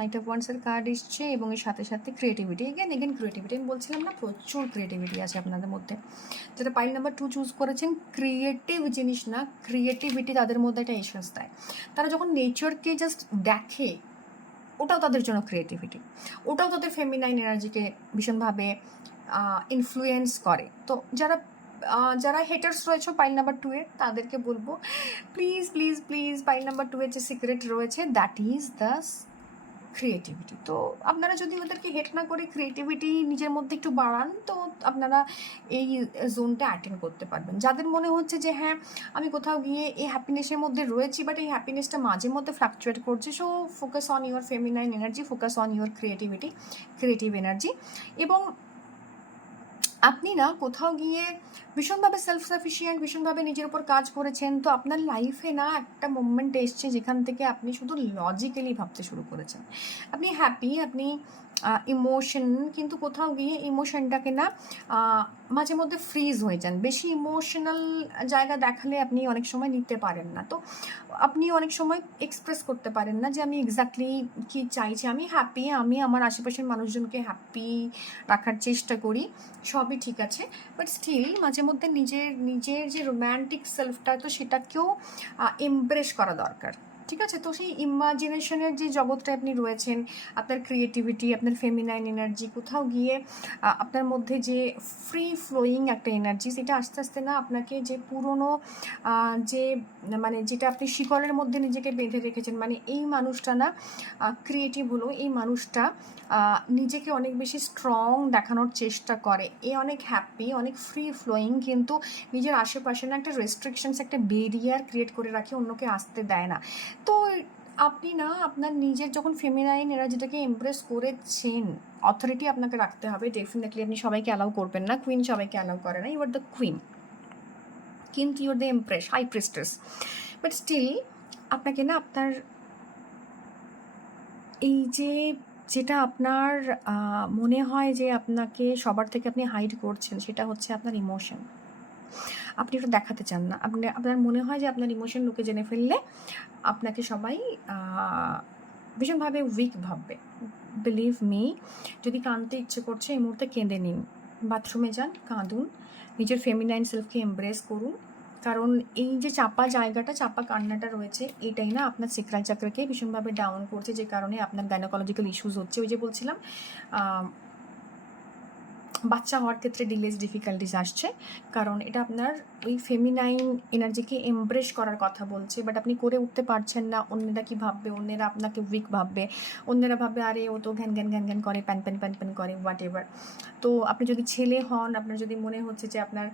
নাইট অফ ওয়ান্সের কার্ড এসছে, এবং এর সাথে সাথে ক্রিয়েটিভিটি, এগেন ক্রিয়েটিভিটি। আমি বলছিলাম না প্রচুর ক্রিয়েটিভিটি আছে আপনাদের মধ্যে। যেটা পাইল নাম্বার 2 চুজ করেছেন, ক্রিয়েটিভ জিনিস না, ক্রিয়েটিভিটি তাদের মধ্যে একটা এসেন্স দেয়। তারা যখন নেচারকে জাস্ট দেখে, ওটাও তাদের জন্য ক্রিয়েটিভিটি, ওটাও তাদের ফেমিনাইন এনার্জিকে ভীষণভাবে ইনফ্লুয়েন্স করে। তো যারা হেটার্স রয়েছে পাইল নাম্বার 2 এর, তাদেরকে বলবো প্লিজ পাইল নাম্বার 2 এর যে সিক্রেট রয়েছে, দ্যাট ইজ দ্য ক্রিয়েটিভিটি। তো আপনারা যদি ওদেরকে হেট না করে ক্রিয়েটিভিটি নিজের মধ্যে একটু বাড়ান, তো আপনারা এই জোনটা অ্যাটেন্ড করতে পারবেন। যাদের মনে হচ্ছে যে হ্যাঁ আমি কোথাও গিয়ে এই হ্যাপিনেসের মধ্যে রয়েছি, বাট এই হ্যাপিনেসটা মাঝে মধ্যে ফ্লাকচুয়েট করছে, so focus on your feminine energy, focus on your creative energy. এবং আপনি না কোথাও গিয়ে ভীষণভাবে সেলফ সাফিসিয়েন্ট, ভীষণভাবে নিজের উপর কাজ করেছেন। তো আপনার লাইফে না একটা মোমেন্ট এসছে যেখান থেকে আপনি শুধু লজিক্যালি ভাবতে শুরু করেছেন। আপনি হ্যাপি, আপনি ইমোশন, কিন্তু কোথাও গিয়ে ইমোশনটাকে না মাঝে মধ্যে ফ্রিজ হয়ে যান। বেশি ইমোশনাল জায়গা দেখালে আপনি অনেক সময় নিতে পারেন না, তো আপনি অনেক সময় এক্সপ্রেস করতে পারেন না যে আমি এক্স্যাক্টলি কী চাইছি। আমি হ্যাপি, আমি আমার আশেপাশের মানুষজনকে হ্যাপি রাখার চেষ্টা করি, সবই ঠিক আছে, বাট স্টিল মাঝে মধ্যে নিজের যে রোম্যান্টিক সেলফটা, তো সেটাকেও এমব্রেস করা দরকার। ঠিক আছে, তো সেই ইমাজিনেশনের যে জগৎটা আপনি রয়েছেন, আপনার ক্রিয়েটিভিটি, আপনার ফেমিনাইন এনার্জি, কোথাও গিয়ে আপনার মধ্যে যে ফ্রি ফ্লোয়িং একটা এনার্জি, সেটা আস্তে আস্তে না আপনাকে যে পুরনো যে মানে যেটা আপনি শিকলের মধ্যে নিজেকে বেঁধে রেখেছেন, মানে এই মানুষটা না ক্রিয়েটিভ হলো, এই মানুষটা নিজেকে অনেক বেশি স্ট্রং দেখানোর চেষ্টা করে, অনেক হ্যাপি, অনেক ফ্রি ফ্লোয়িং, কিন্তু নিজের আশেপাশে না একটা রেস্ট্রিকশনস, একটা বেরিয়ার ক্রিয়েট করে রাখে, অন্যকে আসতে দেয় না। তো আপনি না আপনার নিজের যখন ফেমিনাইন এনার্জিটাকে এমব্রেস করেছেন, অথরিটি আপনাকে রাখতে হবে ডেফিনেটলি। আপনি সবাইকে অ্যালাউ করবেন না, কুইন সবাইকে অ্যালাউ করে না, ইউ আর দ্য কুইন, কিন্তু you are the empress, high priestess. But still আপনাকে না আপনার এই যেটা আপনার মনে হয় যে আপনাকে সবার থেকে আপনি হাইড করছেন, সেটা হচ্ছে আপনার ইমোশন। আপনি এটা দেখাতে চান না, আপনার মনে হয় যে আপনার ইমোশন লোকে জেনে ফেললে আপনাকে সবাই ভীষণভাবে উইক ভাববে। বিলিভ মি, যদি কাঁদতে ইচ্ছে করছে এই মুহূর্তে কেঁদে নিন, বাথরুমে যান, কাঁদুন, নিজের ফেমিনাইন সেলফকে এমব্রেস করুন, কারণ এই যে চাপা জায়গাটা, চাপা কান্নাটা রয়েছে, এটাই না আপনার সেক্রাল চাকরাকে ভীষণভাবে ডাউন করছে, যে কারণে আপনার গাইনোকোলজিক্যাল ইস্যুস হচ্ছে। ওই যে বলছিলাম বাচ্চা হওয়ার ক্ষেত্রে ডিলেজ ডিফিকাল্টিস আসছে, কারণ এটা আপনার ওই ফেমিনাইন এনার্জিকে এমব্রেস করার কথা বলছে, বাট আপনি করে উঠতে পারছেন না। অন্যেরা কি ভাববে, অন্যেরা আপনাকে উইক ভাববে, অন্যেরা ভাববে আরে ও তো ঘ্যান ঘ্যান ঘ্যান ঘ্যান করে, প্যান প্যান প্যান প্যান করে, হোয়াট এভার। তো আপনি যদি ছেলে হন, আপনার যদি মনে হচ্ছে যে আপনার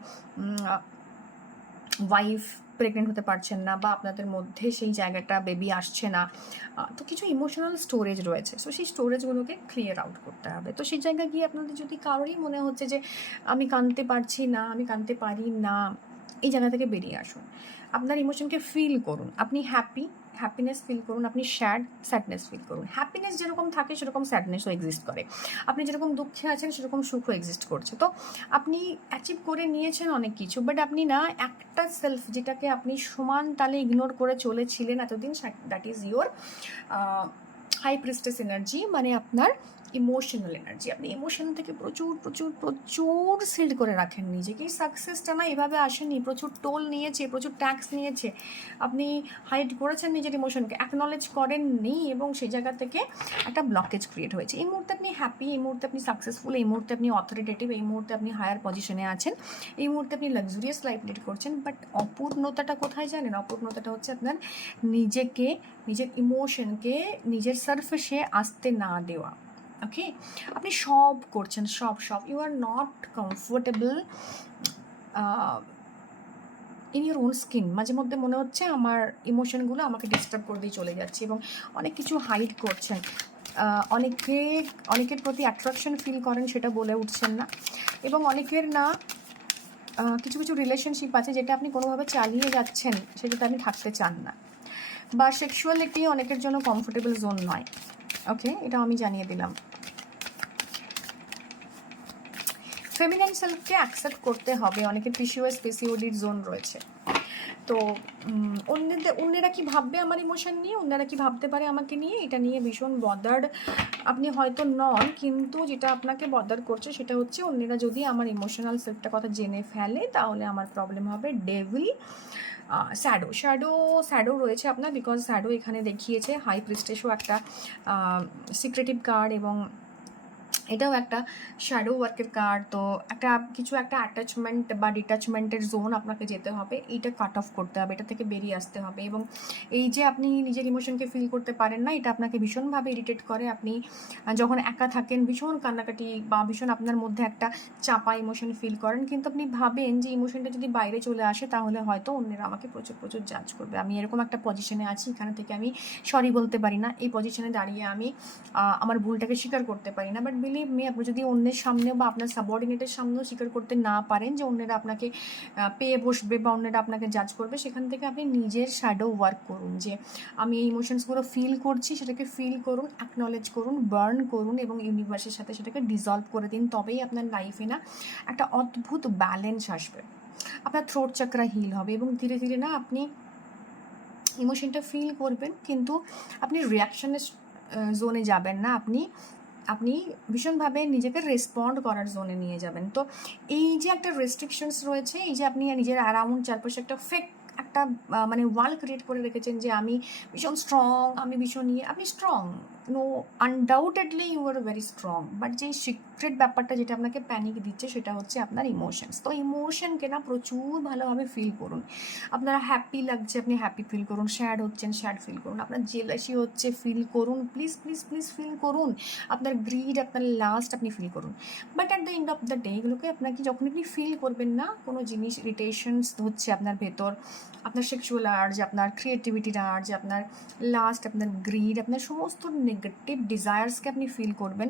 ওয়াইফ প্রেগনেন্ট হতে পারছেন না, বা আপনাদের মধ্যে সেই জায়গাটা বেবি আসছে না, তো কিছু ইমোশনাল স্টোরেজ রয়েছে। সো সেই স্টোরেজগুলোকে ক্লিয়ার আউট করতে হবে। তো সেই জায়গায় গিয়ে আপনাদের যদি কারোরই মনে হচ্ছে যে আমি কাঁদতে পারছি না, আমি কাঁদতে পারি না, এই জায়গা থেকে বেরিয়ে আসুন। আপনার ইমোশনকে ফিল করুন। আপনি হ্যাপিনেস ফিল করুন, আপনি স্যাডনেস ফিল করুন। হ্যাপিনেস যেরকম থাকে সেরকম স্যাডনেসও এক্সিস্ট করে। আপনি যেরকম দুঃখে আছেন সেরকম সুখও এক্সিস্ট করছে। তো আপনি অ্যাচিভ করে নিয়েছেন অনেক কিছু, বাট আপনি না একটা সেলফ, যেটাকে আপনি সমান তালে ইগনোর করে চলেছিলেন এতদিন, that is your high priestess energy, মানে আপনার ইমোশনাল এনার্জি। আপনি ইমোশন থেকে প্রচুর প্রচুর প্রচুর সিল্ড করে রাখেন নিজেকে। সাকসেসটা না এভাবে আসেনি, প্রচুর টোল নিয়েছে, প্রচুর ট্যাক্স নিয়েছে। আপনি হাইড করেছেন নিজের ইমোশনকে, অ্যাকনলেজ করেননি, এবং সেই জায়গা থেকে একটা ব্লকেজ ক্রিয়েট হয়েছে। এই মুহূর্তে আপনি হ্যাপি, এই মুহূর্তে আপনি সাকসেসফুল, এই মুহূর্তে আপনি অথরিটেটিভ, এই মুহূর্তে আপনি হায়ার পজিশনে আছেন, এই মুহূর্তে আপনি লাক্সুরিয়াস লাইফ লিড করছেন। বাট অপূর্ণতাটা কোথায় জানেন? অপূর্ণতাটা হচ্ছে আপনার নিজেকে, নিজের ইমোশনকে নিজের সারফেসে আসতে না দেওয়া। ওকে, আপনি সব করছেন, সব you are not comfortable in your own skin. মাঝে মধ্যে মনে হচ্ছে আমার ইমোশনগুলো আমাকে ডিস্টার্ব করে দিয়ে চলে যাচ্ছে, এবং অনেক কিছু হাইড করছেন। অনেকের প্রতি অ্যাট্রাকশন ফিল করেন, সেটা বলে উঠছেন না। এবং অনেকের না কিছু কিছু রিলেশনশিপ আছে যেটা আপনি কোনোভাবে চালিয়ে যাচ্ছেন, সেটাতে আপনি থাকতে চান না, বা সেক্সুয়ালিটি অনেকের জন্য কমফোর্টেবল জোন নয়। ওকে, এটা আমি জানিয়ে দিলাম। ফেমিনাইন সেলফকে অ্যাকসেপ্ট করতে হবে। অনেকের পিসিওএস পিসিওডির জোন রয়েছে। তো অন্যেরা কি ভাববে আমার ইমোশন নিয়ে, অন্যেরা কি ভাবতে পারে আমাকে নিয়ে, এটা নিয়ে ভীষণ বদার্ড আপনি হয়তো নন, কিন্তু যেটা আপনাকে বদার করছে সেটা হচ্ছে অন্যেরা যদি আমার ইমোশনাল সেলফটা কথা জেনে ফেলে, তাহলে আমার প্রবলেম হবে। ডেভিল, স্যাডো রয়েছে আপনার, বিকজ স্যাডো এখানে দেখিয়েছে হাই প্রিস্টেসও একটা সিক্রেটিভ কার্ড, এবং এটাও একটা শ্যাডো ওয়ার্কের কার্ড। তো একটা অ্যাটাচমেন্ট বা ডিট্যাচমেন্টের জোন আপনাকে যেতে হবে, এইটা কাট অফ করতে হবে, এটা থেকে বেরিয়ে আসতে হবে। এবং এই যে আপনি নিজের ইমোশনকে ফিল করতে পারেন না, এটা আপনাকে ভীষণভাবে ইরিটেট করে। আপনি যখন একা থাকেন ভীষণ কান্নাকাটি, বা ভীষণ আপনার মধ্যে একটা চাপা ইমোশন ফিল করেন, কিন্তু আপনি ভাবেন যে ইমোশনটা যদি বাইরে চলে আসে তাহলে হয়তো অন্যেরা আমাকে প্রচুর প্রচুর জাজ করবে। আমি এরকম একটা পজিশনে আছি, এখানে থেকে আমি সরি বলতে পারি না, এই পজিশনে দাঁড়িয়ে আমি আমার ভুলটাকে স্বীকার করতে পারি না। বাট বিলিভ মি, আপনি যদি অন্যের সামনেও বা আপনার সাবঅর্ডিনেটের সামনেও স্বীকার করতে না পারেন যে অন্যেরা আপনাকে পেয়ে বসবে বা অন্যেরা আপনাকে জাজ করবে, সেখান থেকে আপনি নিজের শ্যাডো ওয়ার্ক করুন, যে আমি এই ইমোশনসগুলো ফিল করছি, সেটাকে ফিল করুন, অ্যাকনলেজ করুন, বার্ন করুন, এবং ইউনিভার্সের সাথে সেটাকে ডিজলভ করে দিন। তবেই আপনার লাইফে না একটা অদ্ভুত ব্যালেন্স আসবে, আপনার থ্রোট চাকরা হিল হবে, এবং ধীরে ধীরে না আপনি ইমোশনটা ফিল করবেন, কিন্তু আপনি রিয়াকশনের জোনে যাবেন না, আপনি ভীষণভাবে নিজেকে রেসপন্ড করার জোনে নিয়ে যাবেন। তো এই যে একটা রেস্ট্রিকশনস রয়েছে, এই যে আপনি নিজের অ্যারাউন্ড চারপাশে একটা ফেক একটা মানে ওয়াল ক্রিয়েট করে রেখেছেন যে আমি ভীষণ স্ট্রং, আমি ভীষণ আপনি strong, no, undoubtedly you are very strong. But যেই সিক্রেট ব্যাপারটা যেটা আপনাকে প্যানিক দিচ্ছে সেটা হচ্ছে আপনার ইমোশনস। তো ইমোশনকে না প্রচুর ভালোভাবে ফিল করুন। আপনারা হ্যাপি লাগছে, আপনি হ্যাপি ফিল করুন, স্যাড হচ্ছেন, স্যাড ফিল করুন, আপনার জেলাসি হচ্ছে ফিল করুন, প্লিজ প্লিজ প্লিজ ফিল করুন, আপনার গ্রিড, আপনার লাস্ট আপনি ফিল করুন। But at the end of the day এগুলোকে আপনাকে যখন আপনি ফিল করবেন না, কোনো জিনিস ইরিটেশনস হচ্ছে আপনার ভেতর, আপনার সেক্সুয়াল আর্জ, আপনার ক্রিয়েটিভিটির আর্জ, আপনার লাস্ট, আপনার গ্রিড, আপনার সমস্ত নেগেটিভ ডিজায়ার্সকে আপনি ফিল করবেন,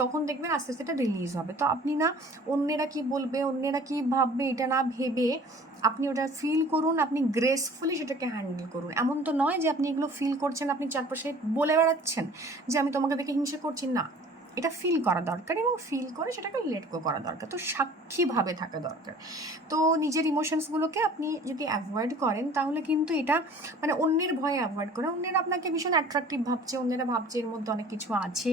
তখন দেখবেন আস্তে আস্তে এটা রিলিজ হবে। তো আপনি না অন্যেরা কি বলবে, অন্যেরা কি ভাববে, এটা না ভেবে আপনি ওটা ফিল করুন, আপনি গ্রেসফুলি সেটাকে হ্যান্ডেল করুন। এমন তো নয় যে আপনি এগুলো ফিল করছেন, আপনি চারপাশে বলে বেড়াচ্ছেন যে আমি তোমাকে দেখে হিংসে করছি, না, এটা ফিল করা দরকার, এবং ফিল করে সেটাকে লেট গো করা দরকার। তো সাক্ষীভাবে থাকা দরকার। তো নিজের ইমোশনসগুলোকে আপনি যদি অ্যাভয়েড করেন, তাহলে কিন্তু এটা মানে অন্যের ভয়ে অ্যাভয়েড করে, অন্যেরা আপনাকে ভীষণ অ্যাট্রাকটিভ ভাবছে, অন্যেরা ভাবছে এর মধ্যে অনেক কিছু আছে,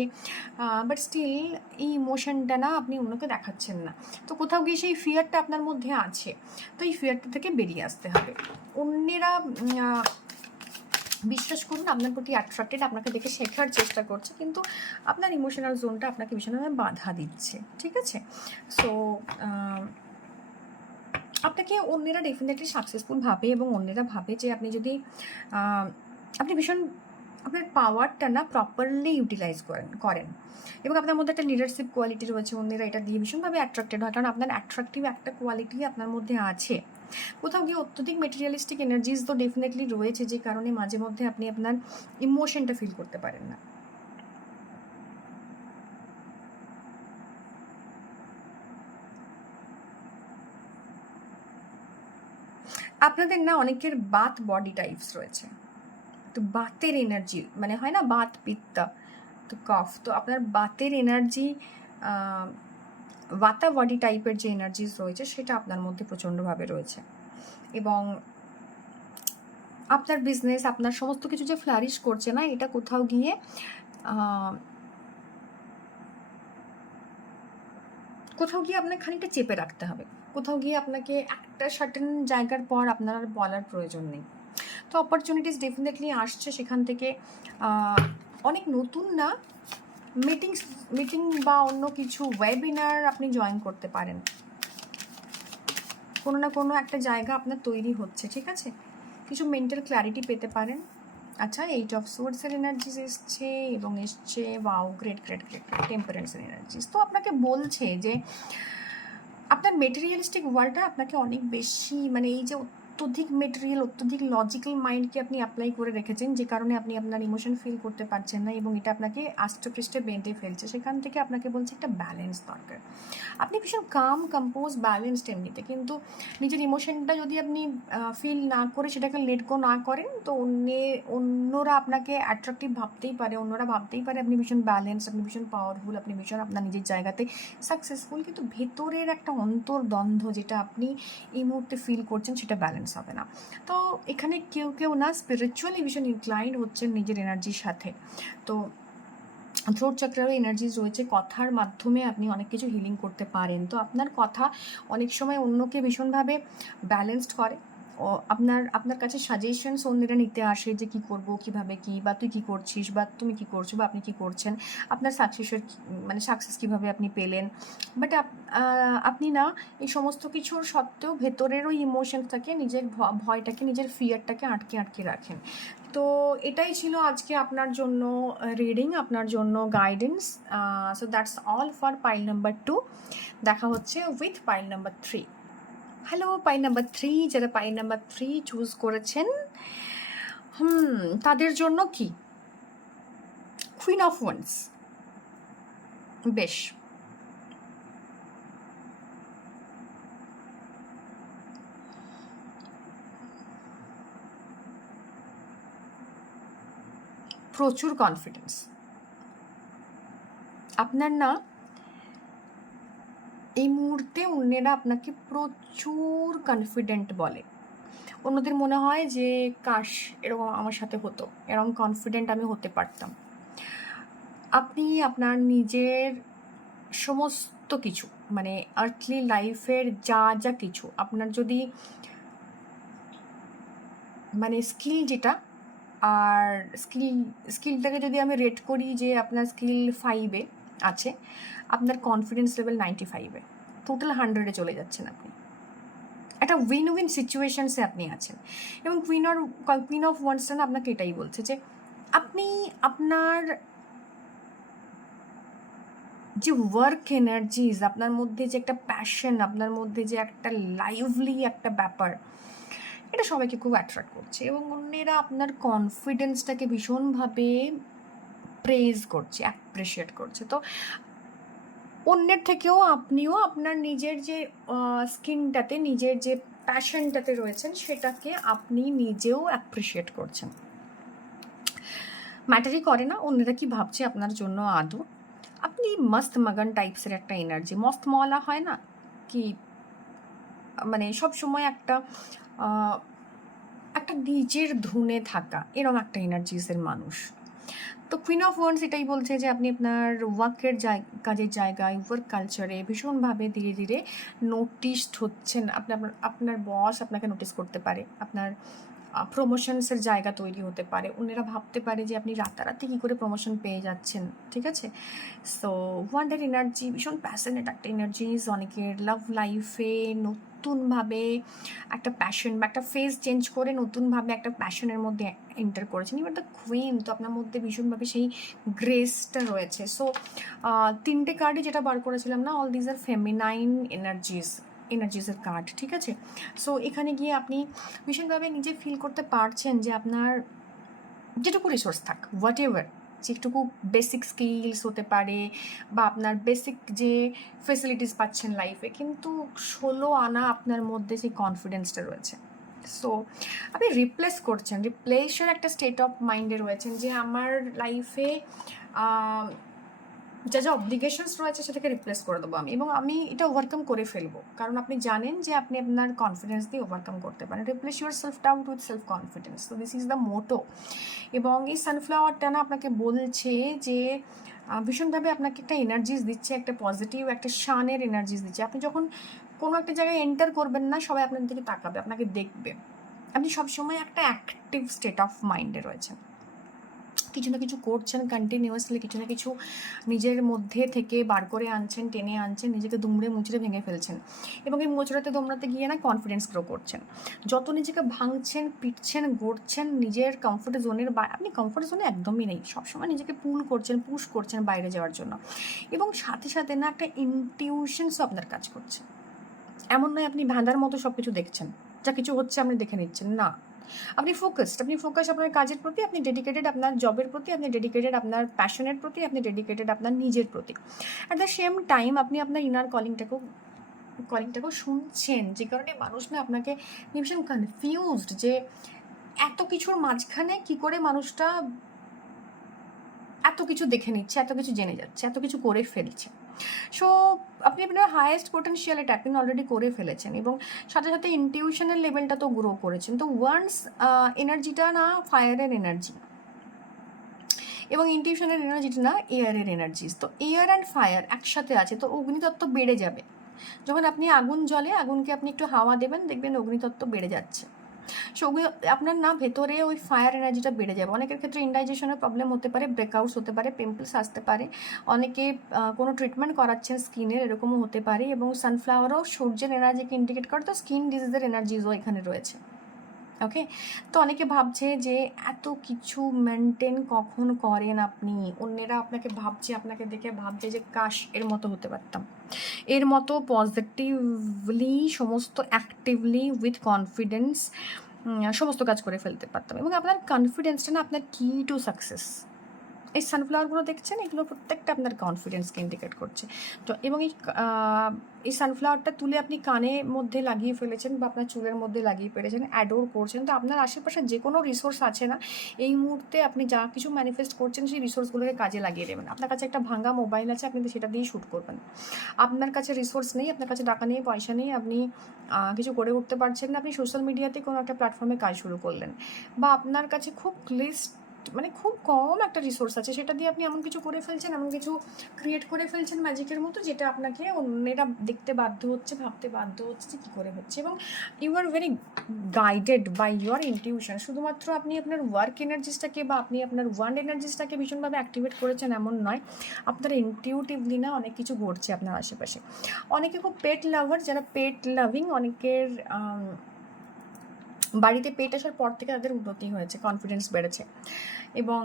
বাট স্টিল এই ইমোশনটা না আপনি অন্যকে দেখাচ্ছেন না। তো কোথাও গিয়ে সেই ফিয়ারটা আপনার মধ্যে আছে, তো এই ফিয়ারটা থেকে বেরিয়ে আসতে হবে। অন্যেরা বিশ্বাস করুন আপনার প্রতি অ্যাট্রাক্টেড, আপনাকে দেখে শেখার চেষ্টা করছে, কিন্তু আপনার ইমোশনাল জোনটা আপনাকে ভীষণভাবে বাধা দিচ্ছে, ঠিক আছে? সো আপনাকে অন্যেরা ডেফিনেটলি সাকসেসফুল ভাবে, এবং অন্যেরা ভাবে যে আপনি যদি আপনি ভীষণ আপনার পাওয়ারটা না প্রপারলি ইউটিলাইজ করেন এবং আপনার মধ্যে একটা লিডারশিপ কোয়ালিটি রয়েছে, অন্যেরা এটা দিয়ে ভীষণভাবে অ্যাট্রাক্টেড হয়, কারণ আপনার অ্যাট্রাক্টিভ একটা কোয়ালিটি আপনার মধ্যে আছে। কোথাও গিয়ে অত্যধিক মেটেরিয়ালিস্টিক এনার্জিজ তো ডেফিনেটলি রয়েছে, যে কারণে মাঝে মধ্যে আপনি আপনার ইমোশনটা ফিল করতে পারেন না। আপনাদের না অনেকের বাত বডি টাইপস রয়েছে, তো বাতের এনার্জি মানে হয় না বাত পিত্তা, তো কফ, তো আপনার বাতের এনার্জি, বাতা বডি টাইপের যে এনার্জিস রয়েছে সেটা আপনার মধ্যে প্রচণ্ডভাবে রয়েছে, এবং আপনার বিজনেস, আপনার সমস্ত কিছু যে ফ্লারিশ করছে না, এটা কোথাও গিয়ে আপনার খানিকটা চেপে রাখতে হবে, কোথাও গিয়ে আপনাকে একটা সার্টেন জায়গার পর আপনার আর বলার প্রয়োজন নেই। তো অপরচুনিটিস ডেফিনেটলি আসছে সেখান থেকে, অনেক নতুন না মিটিং বা অন্য কিছু ওয়েবিনার আপনি জয়েন করতে পারেন, কোনো না কোনো একটা জায়গা আপনার তৈরি হচ্ছে, ঠিক আছে? কিছু মেন্টাল ক্ল্যারিটি পেতে পারেন। আচ্ছা, 8 অফ সোর্সের এনার্জিস এসছে, এবং এসছে ওয়াও গ্রেট গ্রেট গ্রেট টেম্পারেন্সের এনার্জিস। তো আপনাকে বলছে যে আপনার মেটেরিয়ালিস্টিক ওয়ার্ল্ডটা আপনাকে অনেক বেশি, মানে এই যে অত্যধিক মেটেরিয়াল, অত্যধিক লজিক্যাল মাইন্ডকে আপনি অ্যাপ্লাই করে রেখেছেন, যে কারণে আপনি আপনার ইমোশন ফিল করতে পারছেন না, এবং এটা আপনাকে আষ্টপৃষ্টে বেঁধে ফেলছে। সেখান থেকে আপনাকে বলছে একটা ব্যালেন্স দরকার। আপনি ভীষণ কাম, কম্পোজ, ব্যালেন্সড এমনিতে, কিন্তু নিজের ইমোশনটা যদি আপনি ফিল না করে সেটাকে লেট গো না করেন, তো অন্যরা আপনাকে অ্যাট্রাকটিভ ভাবতেই পারে, অন্যরা ভাবতেই পারে আপনি ভীষণ ব্যালেন্স, আপনি ভীষণ পাওয়ারফুল, আপনি ভীষণ আপনার নিজের জায়গাতে সাকসেসফুল, কিন্তু ভেতরের একটা অন্তর্দ্বন্দ্ব যেটা আপনি এই মুহূর্তে ফিল করছেন সেটা ব্যালেন্স হবে না। তো এখানে কেউ না স্পিরিচুয়ালি ভীষণ ইনক্লাইন্ড হচ্ছেন নিজের এনার্জির সাথে। তো থ্রোট চাকরারও এনার্জিজ রয়েছে, কথার মাধ্যমে আপনি অনেক কিছু হিলিং করতে পারেন। তো আপনার কথা অনেক সময় অন্যকে ভীষণভাবে ব্যালেন্সড করে, ও আপনার কাছে সাজেশনস অন্যরা নিতে আসে যে কী করবো, কীভাবে কী, বা তুই কী করছিস, বা তুমি কী করছো, বা আপনি কী করছেন, আপনার সাকসেস কীভাবে আপনি পেলেন। বাট আপনি না এই সমস্ত কিছুর সত্ত্বেও ভেতরের ওই ইমোশনটাকে, নিজের ভয়টাকে, নিজের ফিয়ারটাকে আটকে রাখেন। তো এটাই ছিল আজকে আপনার জন্য রিডিং, আপনার জন্য guidance. So that's all for pile number 2। দেখা হচ্ছে with pile number 3। Hello pile number 3, যারা পাইল নাম্বার 3 চুজ করেছেন, তাদের জন্য কি কুইন অফ ওয়ান্স। বেশ, প্রচুর কনফিডেন্স আপনার না এই মুহূর্তে, অন্যেরা আপনাকে প্রচুর কনফিডেন্ট বলে। অন্যদের মনে হয় যে কাশ এরকম আমার সাথে হতো, এরকম কনফিডেন্ট আমি হতে পারতাম। আপনি আপনার নিজের সমস্ত কিছু, মানে আর্থলি লাইফের যা কিছু আপনার যদি মানে স্কিল যেটা, আর স্কিলটাকে যদি আমি রেট করি যে আপনার স্কিল 5-এ আছে, আপনার কনফিডেন্স লেভেল 95-এ, টোটাল 100-এ চলে যাচ্ছেন আপনি। একটা উইন উইন সিচুয়েশনসে আপনি আছেন, এবং কুইন অফ ওয়ান্সটা না আপনাকে এটাই বলছে যে আপনি আপনার যে ওয়ার্ক এনার্জিজ, আপনার মধ্যে যে একটা প্যাশন, আপনার মধ্যে যে একটা লাইভলি একটা ব্যাপার, এটা সবাইকে খুব অ্যাট্রাক্ট করছে, এবং অন্যেরা আপনার কনফিডেন্সটাকে ভীষণভাবে প্রেজ করছে, অ্যাপ্রিসিয়েট করছে। তো অন্যের থেকেও আপনিও আপনার নিজের যে স্কিনটাতে, নিজের যে প্যাশনটাতে রয়েছেন, সেটাকে আপনি নিজেও অ্যাপ্রিসিয়েট করছেন। ম্যাটারই করে না অন্যরা কি ভাবছে আপনার জন্য আদৌ। আপনি মস্ত মগন টাইপসের একটা এনার্জি, মস্ত মলা হয় না কি, মানে সব সময় একটা নিজের ধুনে থাকা, এরকম একটা এনার্জিসের মানুষ। তো কুইন অফ ওয়ান্স এটাই বলছে যে আপনি আপনার কাজের জায়গায়, ওয়ার্ক কালচারে ভীষণভাবে ধীরে ধীরে নোটিসড হচ্ছেন। আপনার বস আপনাকে নোটিস করতে পারে, আপনার প্রমোশনসের জায়গা তৈরি হতে পারে। অন্যেরা ভাবতে পারে যে আপনি রাতারাতি কী করে প্রমোশন পেয়ে যাচ্ছেন, ঠিক আছে? সো ওয়ান্ডার এনার্জি ভীষণ প্যাশনেট একটা এনার্জিজ অনেকের লাভ লাইফে নতুনভাবে একটা প্যাশন বা একটা ফেজ চেঞ্জ করে নতুনভাবে একটা প্যাশনের মধ্যে এন্টার করেছেন। এবার দ্য কুইন তো আপনার মধ্যে ভীষণভাবে সেই গ্রেসটা রয়েছে। সো 3টে কার্ডই যেটা বার করেছিলাম না, অল দিজ আর ফেমিনাইন এনার্জিসের কার্ড, ঠিক আছে? সো এখানে গিয়ে আপনি ভীষণভাবে নিজে ফিল করতে পারছেন যে আপনার যেটুকু রিসোর্স থাক, হোয়াট এভার, যেটুকু বেসিক স্কিলস হতে পারে বা আপনার বেসিক যে ফেসিলিটিস পাচ্ছেন লাইফে, কিন্তু 16 আনা আপনার মধ্যে সেই কনফিডেন্সটা রয়েছে। সো আপনি রিপ্লেসের একটা স্টেট অফ মাইন্ডে রয়েছেন যে আমার লাইফে যা যা অব্লিগেশনস রয়েছে সেটাকে রিপ্লেস করে দেবো আমি, এবং আমি এটা ওভারকাম করে ফেলবো, কারণ আপনি জানেন যে আপনি আপনার কনফিডেন্স দিয়ে ওভারকাম করতে পারেন। Replace your self doubt with self confidence, তো দিস ইজ দ্য মোটো। এবং এই সানফ্লাওয়ারটা না আপনাকে বলছে যে ভীষণভাবে আপনাকে একটা এনার্জিস দিচ্ছে, একটা পজিটিভ একটা শানের এনার্জিস দিচ্ছে। আপনি যখন কোনো একটা জায়গায় এন্টার করবেন না, সবাই আপনার দিকে তাকাবে, আপনাকে দেখবে। আপনি সবসময় একটা অ্যাক্টিভ স্টেট অফ মাইন্ডে রয়েছেন, কিছু না কিছু করছেন কন্টিনিউয়াসলি, কিছু না কিছু নিজের মধ্যে থেকে বার করে আনছেন, টেনে আনছেন, নিজেকে দুমড়ে মুচড়ে ভেঙে ফেলছেন, এবং এই মোচড়াতে দোমড়াতে গিয়ে না কনফিডেন্স গ্রো করছেন। যত নিজেকে ভাঙছেন, পিটছেন, গড়ছেন নিজের কমফোর্ট জোনের, আপনি কমফোর্ট জোনে একদমই নেই, সবসময় নিজেকে পুল করছেন, পুশ করছেন বাইরে যাওয়ার জন্য, এবং সাথে সাথে না একটা ইনটিউশনসও আপনার কাজ করছে। এমন নয় আপনি ভ্যাঁদার মতো সব কিছু দেখছেন, যা কিছু হচ্ছে আপনি দেখে নিচ্ছেন, না, আপনি ফোকাস আপনার কাজের প্রতি, আপনি ডেডিকেটেড আপনার জবের প্রতি, আপনি ডেডিকেটেড আপনার প্যাশনের প্রতি, আপনি ডেডিকেটেড আপনার নিজের প্রতি। অ্যাট দ্য সেম টাইম আপনি আপনার ইনার কলিংটাকেও শুনছেন, যে কারণে মানুষ না আপনাকে ভীষণ কনফিউজড যে এত কিছুর মাঝখানে কি করে মানুষটা এত কিছু দেখে নিচ্ছে, এত কিছু জেনে যাচ্ছে, এত কিছু করে ফেলছে। সো আপনি আপনার হায়েস্ট পোটেনশিয়ালে ট্যাপিং অলরেডি করে ফেলেছেন, এবং সাথে সাথে ইনটিউশনের লেভেলটা তো গ্রো করেছেন। তো ওয়ান্স এনার্জিটা না ফায়ারের এনার্জি, এবং ইনটিউশনের এনার্জিটা না এয়ারের এনার্জিস। তো এয়ার অ্যান্ড ফায়ার একসাথে আছে, তো অগ্নিতত্ত্ব বেড়ে যাবে। যখন আপনি আগুন জ্বলে, আগুনকে আপনি একটু হাওয়া দেবেন, দেখবেন অগ্নিতত্ত্ব বেড়ে যাচ্ছে। সো আপনার না ভেতরে ওই ফায়ার এনার্জিটা বেড়ে যাবে। অনেকের ক্ষেত্রে ইনডাইজেশনের প্রবলেম হতে পারে, ব্রেকআউটস হতে পারে, পিম্পলস আসতে পারে, অনেকে কোনো ট্রিটমেন্ট করাচ্ছেন স্কিনের, এরকমও হতে পারে। এবং সানফ্লাওয়ারও সূর্যের এনার্জিকে ইন্ডিকেট করে, তো স্কিন ডিজিজের এনার্জিসও এখানে রয়েছে। ওকে, তো অনেকে ভাবছে যে এত কিছু মেনটেন কখন করেন আপনি, অন্যেরা আপনাকে দেখে ভাবছে যে কাশ এর মতো হতে পারতাম, এর মতো পজিটিভলি সমস্ত অ্যাক্টিভলি উইথ কনফিডেন্স সমস্ত কাজ করে ফেলতে পারতাম। এবং আপনার কনফিডেন্সটা না আপনার কি টু সাকসেস। এই সানফ্লাওয়ারগুলো দেখছেন, এগুলো প্রত্যেকটা আপনার কনফিডেন্সকে ইন্ডিকেট করছে। তো এবং এই সানফ্লাওয়ারটা তুলে আপনি কানের মধ্যে লাগিয়ে ফেলেছেন বা আপনার চুলের মধ্যে লাগিয়ে ফেলেছেন, অ্যাডোর করছেন। তো আপনার আশেপাশে যে কোনো রিসোর্স আছে না, এই মুহূর্তে আপনি যা কিছু ম্যানিফেস্ট করছেন সেই রিসোর্সগুলোকে কাজে লাগিয়ে দেবেন। আপনার কাছে একটা ভাঙা মোবাইল আছে, আপনি সেটা দিয়ে শ্যুট করবেন। আপনার কাছে রিসোর্স নেই, আপনার কাছে টাকা নেই, পয়সা নেই, আপনি কিছু করে উঠতে পারছেন না, আপনি সোশ্যাল মিডিয়াতে কোনো একটা প্ল্যাটফর্মে কাজ শুরু করলেন, বা আপনার কাছে খুব খুব কম একটা রিসোর্স আছে, সেটা দিয়ে আপনি এমন কিছু করে ফেলছেন, এমন কিছু ক্রিয়েট করে ফেলছেন ম্যাজিকের মতো, যেটা আপনাকে অন্যেরা দেখতে বাধ্য হচ্ছে, ভাবতে বাধ্য হচ্ছে যে কী করে হচ্ছে। এবং you are very guided by your intuition. শুধুমাত্র আপনি আপনার ওয়ার্ক এনার্জিসটাকে বা আপনি আপনার ওয়ান্ড এনার্জিসটাকে ভীষণভাবে অ্যাক্টিভেট করেছেন এমন নয়, আপনার ইনটিউটিভলি না অনেক কিছু ঘটছে আপনার আশেপাশে। অনেকে খুব পেট লাভার, যারা পেট লাভিং, অনেকের বাড়িতে পেট আসার পর থেকে তাদের উন্নতি হয়েছে, কনফিডেন্স বেড়েছে, এবং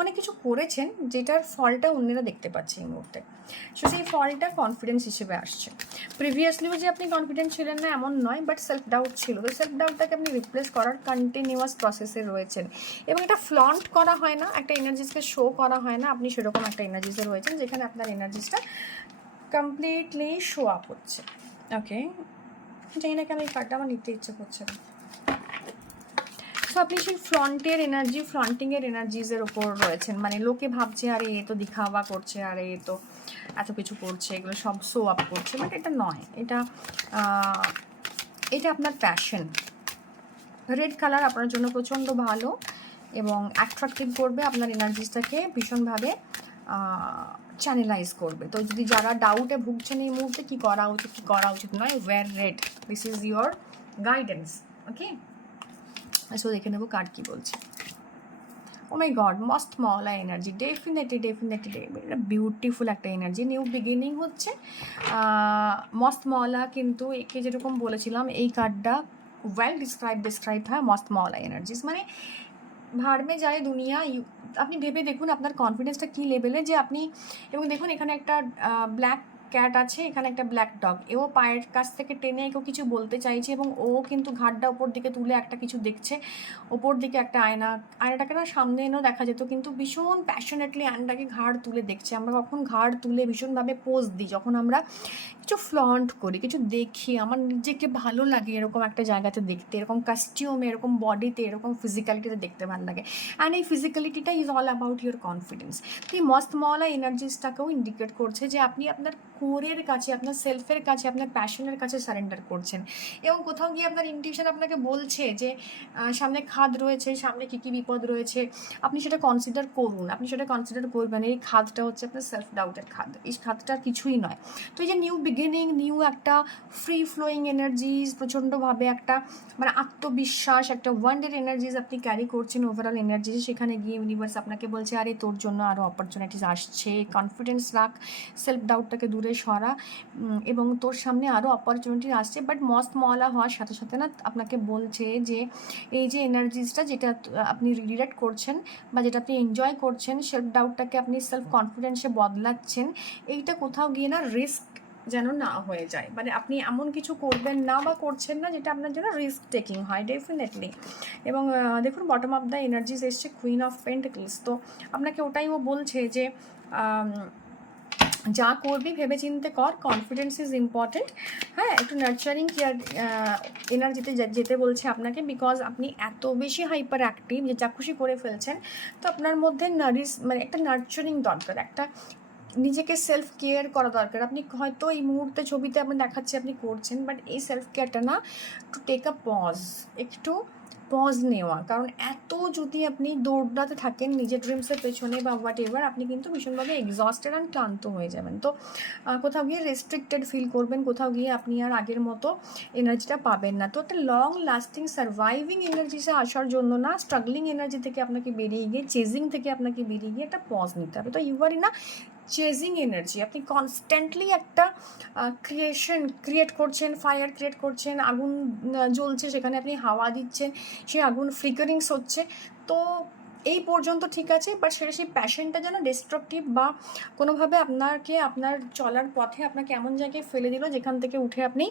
অনেক কিছু করেছেন যেটার ফলটা অন্যরা দেখতে পাচ্ছে এই মুহূর্তে। সো সেই ফলটা কনফিডেন্স হিসেবে আসছে। প্রিভিয়াসলিও যে আপনি কনফিডেন্ট ছিলেন না এমন নয়, বাট সেলফ ডাউট ছিল, তো সেলফ ডাউটটাকে আপনি রিপ্লেস করার কন্টিনিউয়াস প্রসেসে রয়েছেন। এবং এটা ফ্লন্ট করা হয় না, একটা এনার্জিসকে শো করা হয় না, আপনি সেরকম একটা এনার্জিসে রয়েছেন যেখানে আপনার এনার্জিসটা কমপ্লিটলি শো আপ হচ্ছে। ওকে, জানি না কেন এই কার্ডটা আমার নিতে ইচ্ছে করছে না। সো আপনি সেই ফ্লন্টিংয়ের এনার্জিসের ওপর রয়েছেন, মানে লোকে ভাবছে আরে এ তো দিখাওয়া করছে, আরে এ তো এত কিছু করছে, এগুলো সব শো আপ করছে, বাট এটা নয়, এটা আপনার প্যাশন। রেড কালার আপনার জন্য প্রচণ্ড ভালো এবং অ্যাট্রাক্টিভ করবে, আপনার এনার্জিসটাকে ভীষণভাবে চ্যানেলাইজ করবে। তো যদি যারা ডাউটে ভুগছেন এই মুহূর্তে কী করা উচিত কী করা উচিত নয়, wear red, this is your guidance. Okay, so দেখে নেবো কার্ড কী বলছে। ও মাই গড, মস্ত মহলা এনার্জি, ডেফিনেটলি বিউটিফুল একটা এনার্জি, নিউ বিগিনিং হচ্ছে। মস্ত মহলা কিন্তু একে যেরকম বলেছিলাম এই কার্ডটা ওয়েল ডিসক্রাইব হয় মস্ত মহলা এনার্জিস, মানে ভাড় মে যায় দুনিয়া। আপনি ভেবে দেখুন আপনার কনফিডেন্সটা কী লেভেলে যে আপনি, এবং দেখুন এখানে একটা ব্ল্যাক ক্যাট আছে, এখানে একটা ব্ল্যাক ডগ, এও পায়ের কাছ থেকে টেনে একেও কিছু বলতে চাইছে এবং ও কিন্তু ঘাটটা ওপর দিকে তুলে একটা কিছু দেখছে, ওপর দিকে একটা আয়নাটাকে না সামনে এনেও দেখা যেত, কিন্তু ভীষণ প্যাশনেটলি আয়নাটাকে ঘাড় তুলে দেখছে। আমরা কখন ঘাড় তুলে ভীষণভাবে পোজ দিই যখন আমরা কিছু ফ্লন্ট করি, কিছু দেখি, আমার নিজেকে ভালো লাগে এরকম একটা জায়গাতে দেখতে, এরকম কাস্টিউমে, এরকম বডিতে, এরকম ফিজিক্যালিটিতে দেখতে ভালো লাগে। অ্যান্ড এই ফিজিক্যালিটিটা is all about your confidence. তো এই মস্ত মহলা এনার্জিসটাকেও ইন্ডিকেট করছে যে আপনি আপনার কোরের কাছে, আপনার সেলফের কাছে, আপনার প্যাশনের কাছে সারেন্ডার করছেন, এবং কোথাও গিয়ে আপনার ইনটিউশন আপনাকে বলছে যে সামনে খাদ রয়েছে, সামনে কী কী বিপদ রয়েছে, আপনি সেটা কনসিডার করুন, আপনি সেটা কনসিডার করবেন। এই খাদটা হচ্ছে আপনার সেলফ ডাউটের খাদ, এই খাদটা কিছুই নয়। তো এই যে নিউ বিগিনিং, নিউ একটা ফ্রি ফ্লোয়িং এনার্জিজ, প্রচণ্ডভাবে একটা মানে আত্মবিশ্বাস, একটা ওয়ান্ডার এনার্জিজ আপনি ক্যারি করছেন, ওভারঅল এনার্জিজ, সেখানে গিয়ে ইউনিভার্স আপনাকে বলছে আরে তোর জন্য আরও অপরচুনিটিস আসছে, কনফিডেন্স রাখ, সেলফ ডাউটটাকে দূরে সরা, এবং তোর সামনে আরও অপরচুনিটি আসছে। বাট মস্ত মহলা হওয়ার সাথে সাথে না আপনাকে বলছে যে এই যে এনার্জিসটা যেটা আপনি রিলেট করছেন বা যেটা আপনি এনজয় করছেন, সেলফ ডাউটটাকে আপনি সেলফ কনফিডেন্সে বদলাচ্ছেন, এইটা কোথাও গিয়ে না রিস্ক যেন না হয়ে যায়, মানে আপনি এমন কিছু করবেন না বা করছেন না যেটা আপনার জন্য রিস্ক টেকিং হয় ডেফিনেটলি। এবং দেখুন বটম অফ দ্য এনার্জিস এসছে কুইন অফ পেন্টিকলস, তো আপনাকে ওটাই ও বলছে যে যা করবি ভেবে চিনতে কর, কনফিডেন্স ইজ ইম্পর্টেন্ট। হ্যাঁ, একটু নার্চারিং কেয়ার এনার্জিতে যেতে বলছে আপনাকে, বিকজ আপনি এত বেশি হাইপার অ্যাক্টিভ যে যা খুশি করে ফেলছেন। তো আপনার মধ্যে মানে একটা নার্চারিং দরকার, একটা নিজেকে সেলফ কেয়ার করা দরকার। আপনি হয়তো এই মুহূর্তে ছবিতে আপনি দেখাচ্ছে আপনি করছেন, বাট এই সেলফ কেয়ারটা না, টু টেক আ পজ, একটু পজ নেওয়া। কারণ এত যদি আপনি দৌড়াতে থাকেন নিজের ড্রিমসের পেছনে বা হোয়াট এভার, আপনি কিন্তু ভীষণভাবে এক্সস্টেড অ্যান্ড ক্লান্ত হয়ে যাবেন। তো কোথাও গিয়ে রেস্ট্রিক্টেড ফিল করবেন, কোথাও গিয়ে আপনি আর আগের মতো এনার্জিটা পাবেন না। তো একটা লং লাস্টিং সার্ভাইভিং এনার্জিসে আসার জন্য না, স্ট্রাগলিং এনার্জি থেকে আপনাকে বেরিয়ে গিয়ে, চেজিং থেকে আপনাকে বেরিয়ে গিয়ে একটা পজ নিতে হবে। তো you're in a chasing energy, আপনি কনস্ট্যান্টলি একটা ক্রিয়েট করছেন, ফায়ার ক্রিয়েট করছেন, আগুন জ্বলছে, সেখানে আপনি হাওয়া দিচ্ছেন, সেই আগুন ফ্লিকারিংস হচ্ছে। তো এই পর্যন্ত ঠিক আছে, বাট সেটা সেই প্যাশনটা যেন ডিস্ট্রাকটিভ বা কোনোভাবে আপনাকে আপনার চলার পথে আপনাকে এমন জায়গায় ফেলে দিল যেখান থেকে উঠে আপনি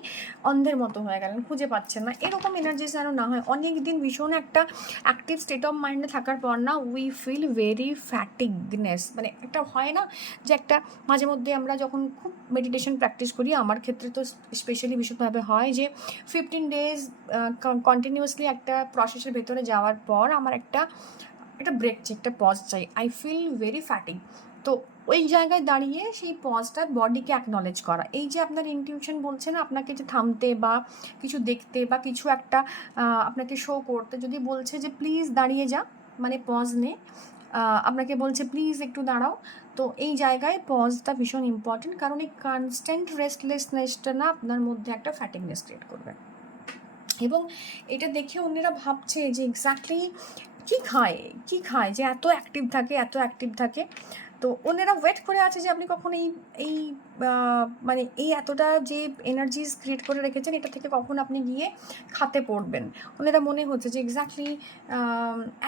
অন্ধের মতো হয়ে গেলেন, খুঁজে পাচ্ছেন না, এরকম এনার্জিস যেন না হয়। অনেক দিন ভীষণ একটা অ্যাক্টিভ স্টেট অফ মাইন্ডে থাকার পর না উই ফিল ভেরি ফ্যাটিগনেস, মানে একটা হয় না যে একটা মাঝে মধ্যে আমরা যখন খুব মেডিটেশন প্র্যাকটিস করি, আমার ক্ষেত্রে তো স্পেশালি ভীষণভাবে হয় যে 15 days কন্টিনিউয়াসলি একটা প্রসেসের ভেতরে যাওয়ার পর আমার একটা ব্রেক চাই, একটা পজ চাই, আই ফিল ভেরি ফ্যাটিং। তো ওই জায়গায় দাঁড়িয়ে সেই পজটার বডিকে অ্যাকনলেজ করা, এই যে আপনার ইনটিউশন বলছে না আপনাকে যে থামতে বা কিছু দেখতে বা কিছু একটা আপনাকে শো করতে, যদি বলছে যে প্লিজ দাঁড়িয়ে যা, মানে পজ নে, আপনাকে বলছে প্লিজ একটু দাঁড়াও, তো এই জায়গায় পজটা ভীষণ ইম্পর্টেন্ট। কারণ এই কনস্ট্যান্ট রেস্টলেসনেসটা না আপনার মধ্যে একটা ফ্যাটিকনেস ক্রিয়েট করবে। এবং এটা দেখে অন্যরা ভাবছে যে এক্স্যাক্টলি কী খায় যে এত অ্যাক্টিভ থাকে। তো অন্যেরা ওয়েট করে আছে যে আপনি কখন এই মানে এই এতটা যে এনার্জিস ক্রিয়েট করে রেখেছেন, এটা থেকে কখন আপনি গিয়ে খাতে পড়বেন। ওনারা মনে হচ্ছে যে এক্স্যাক্টলি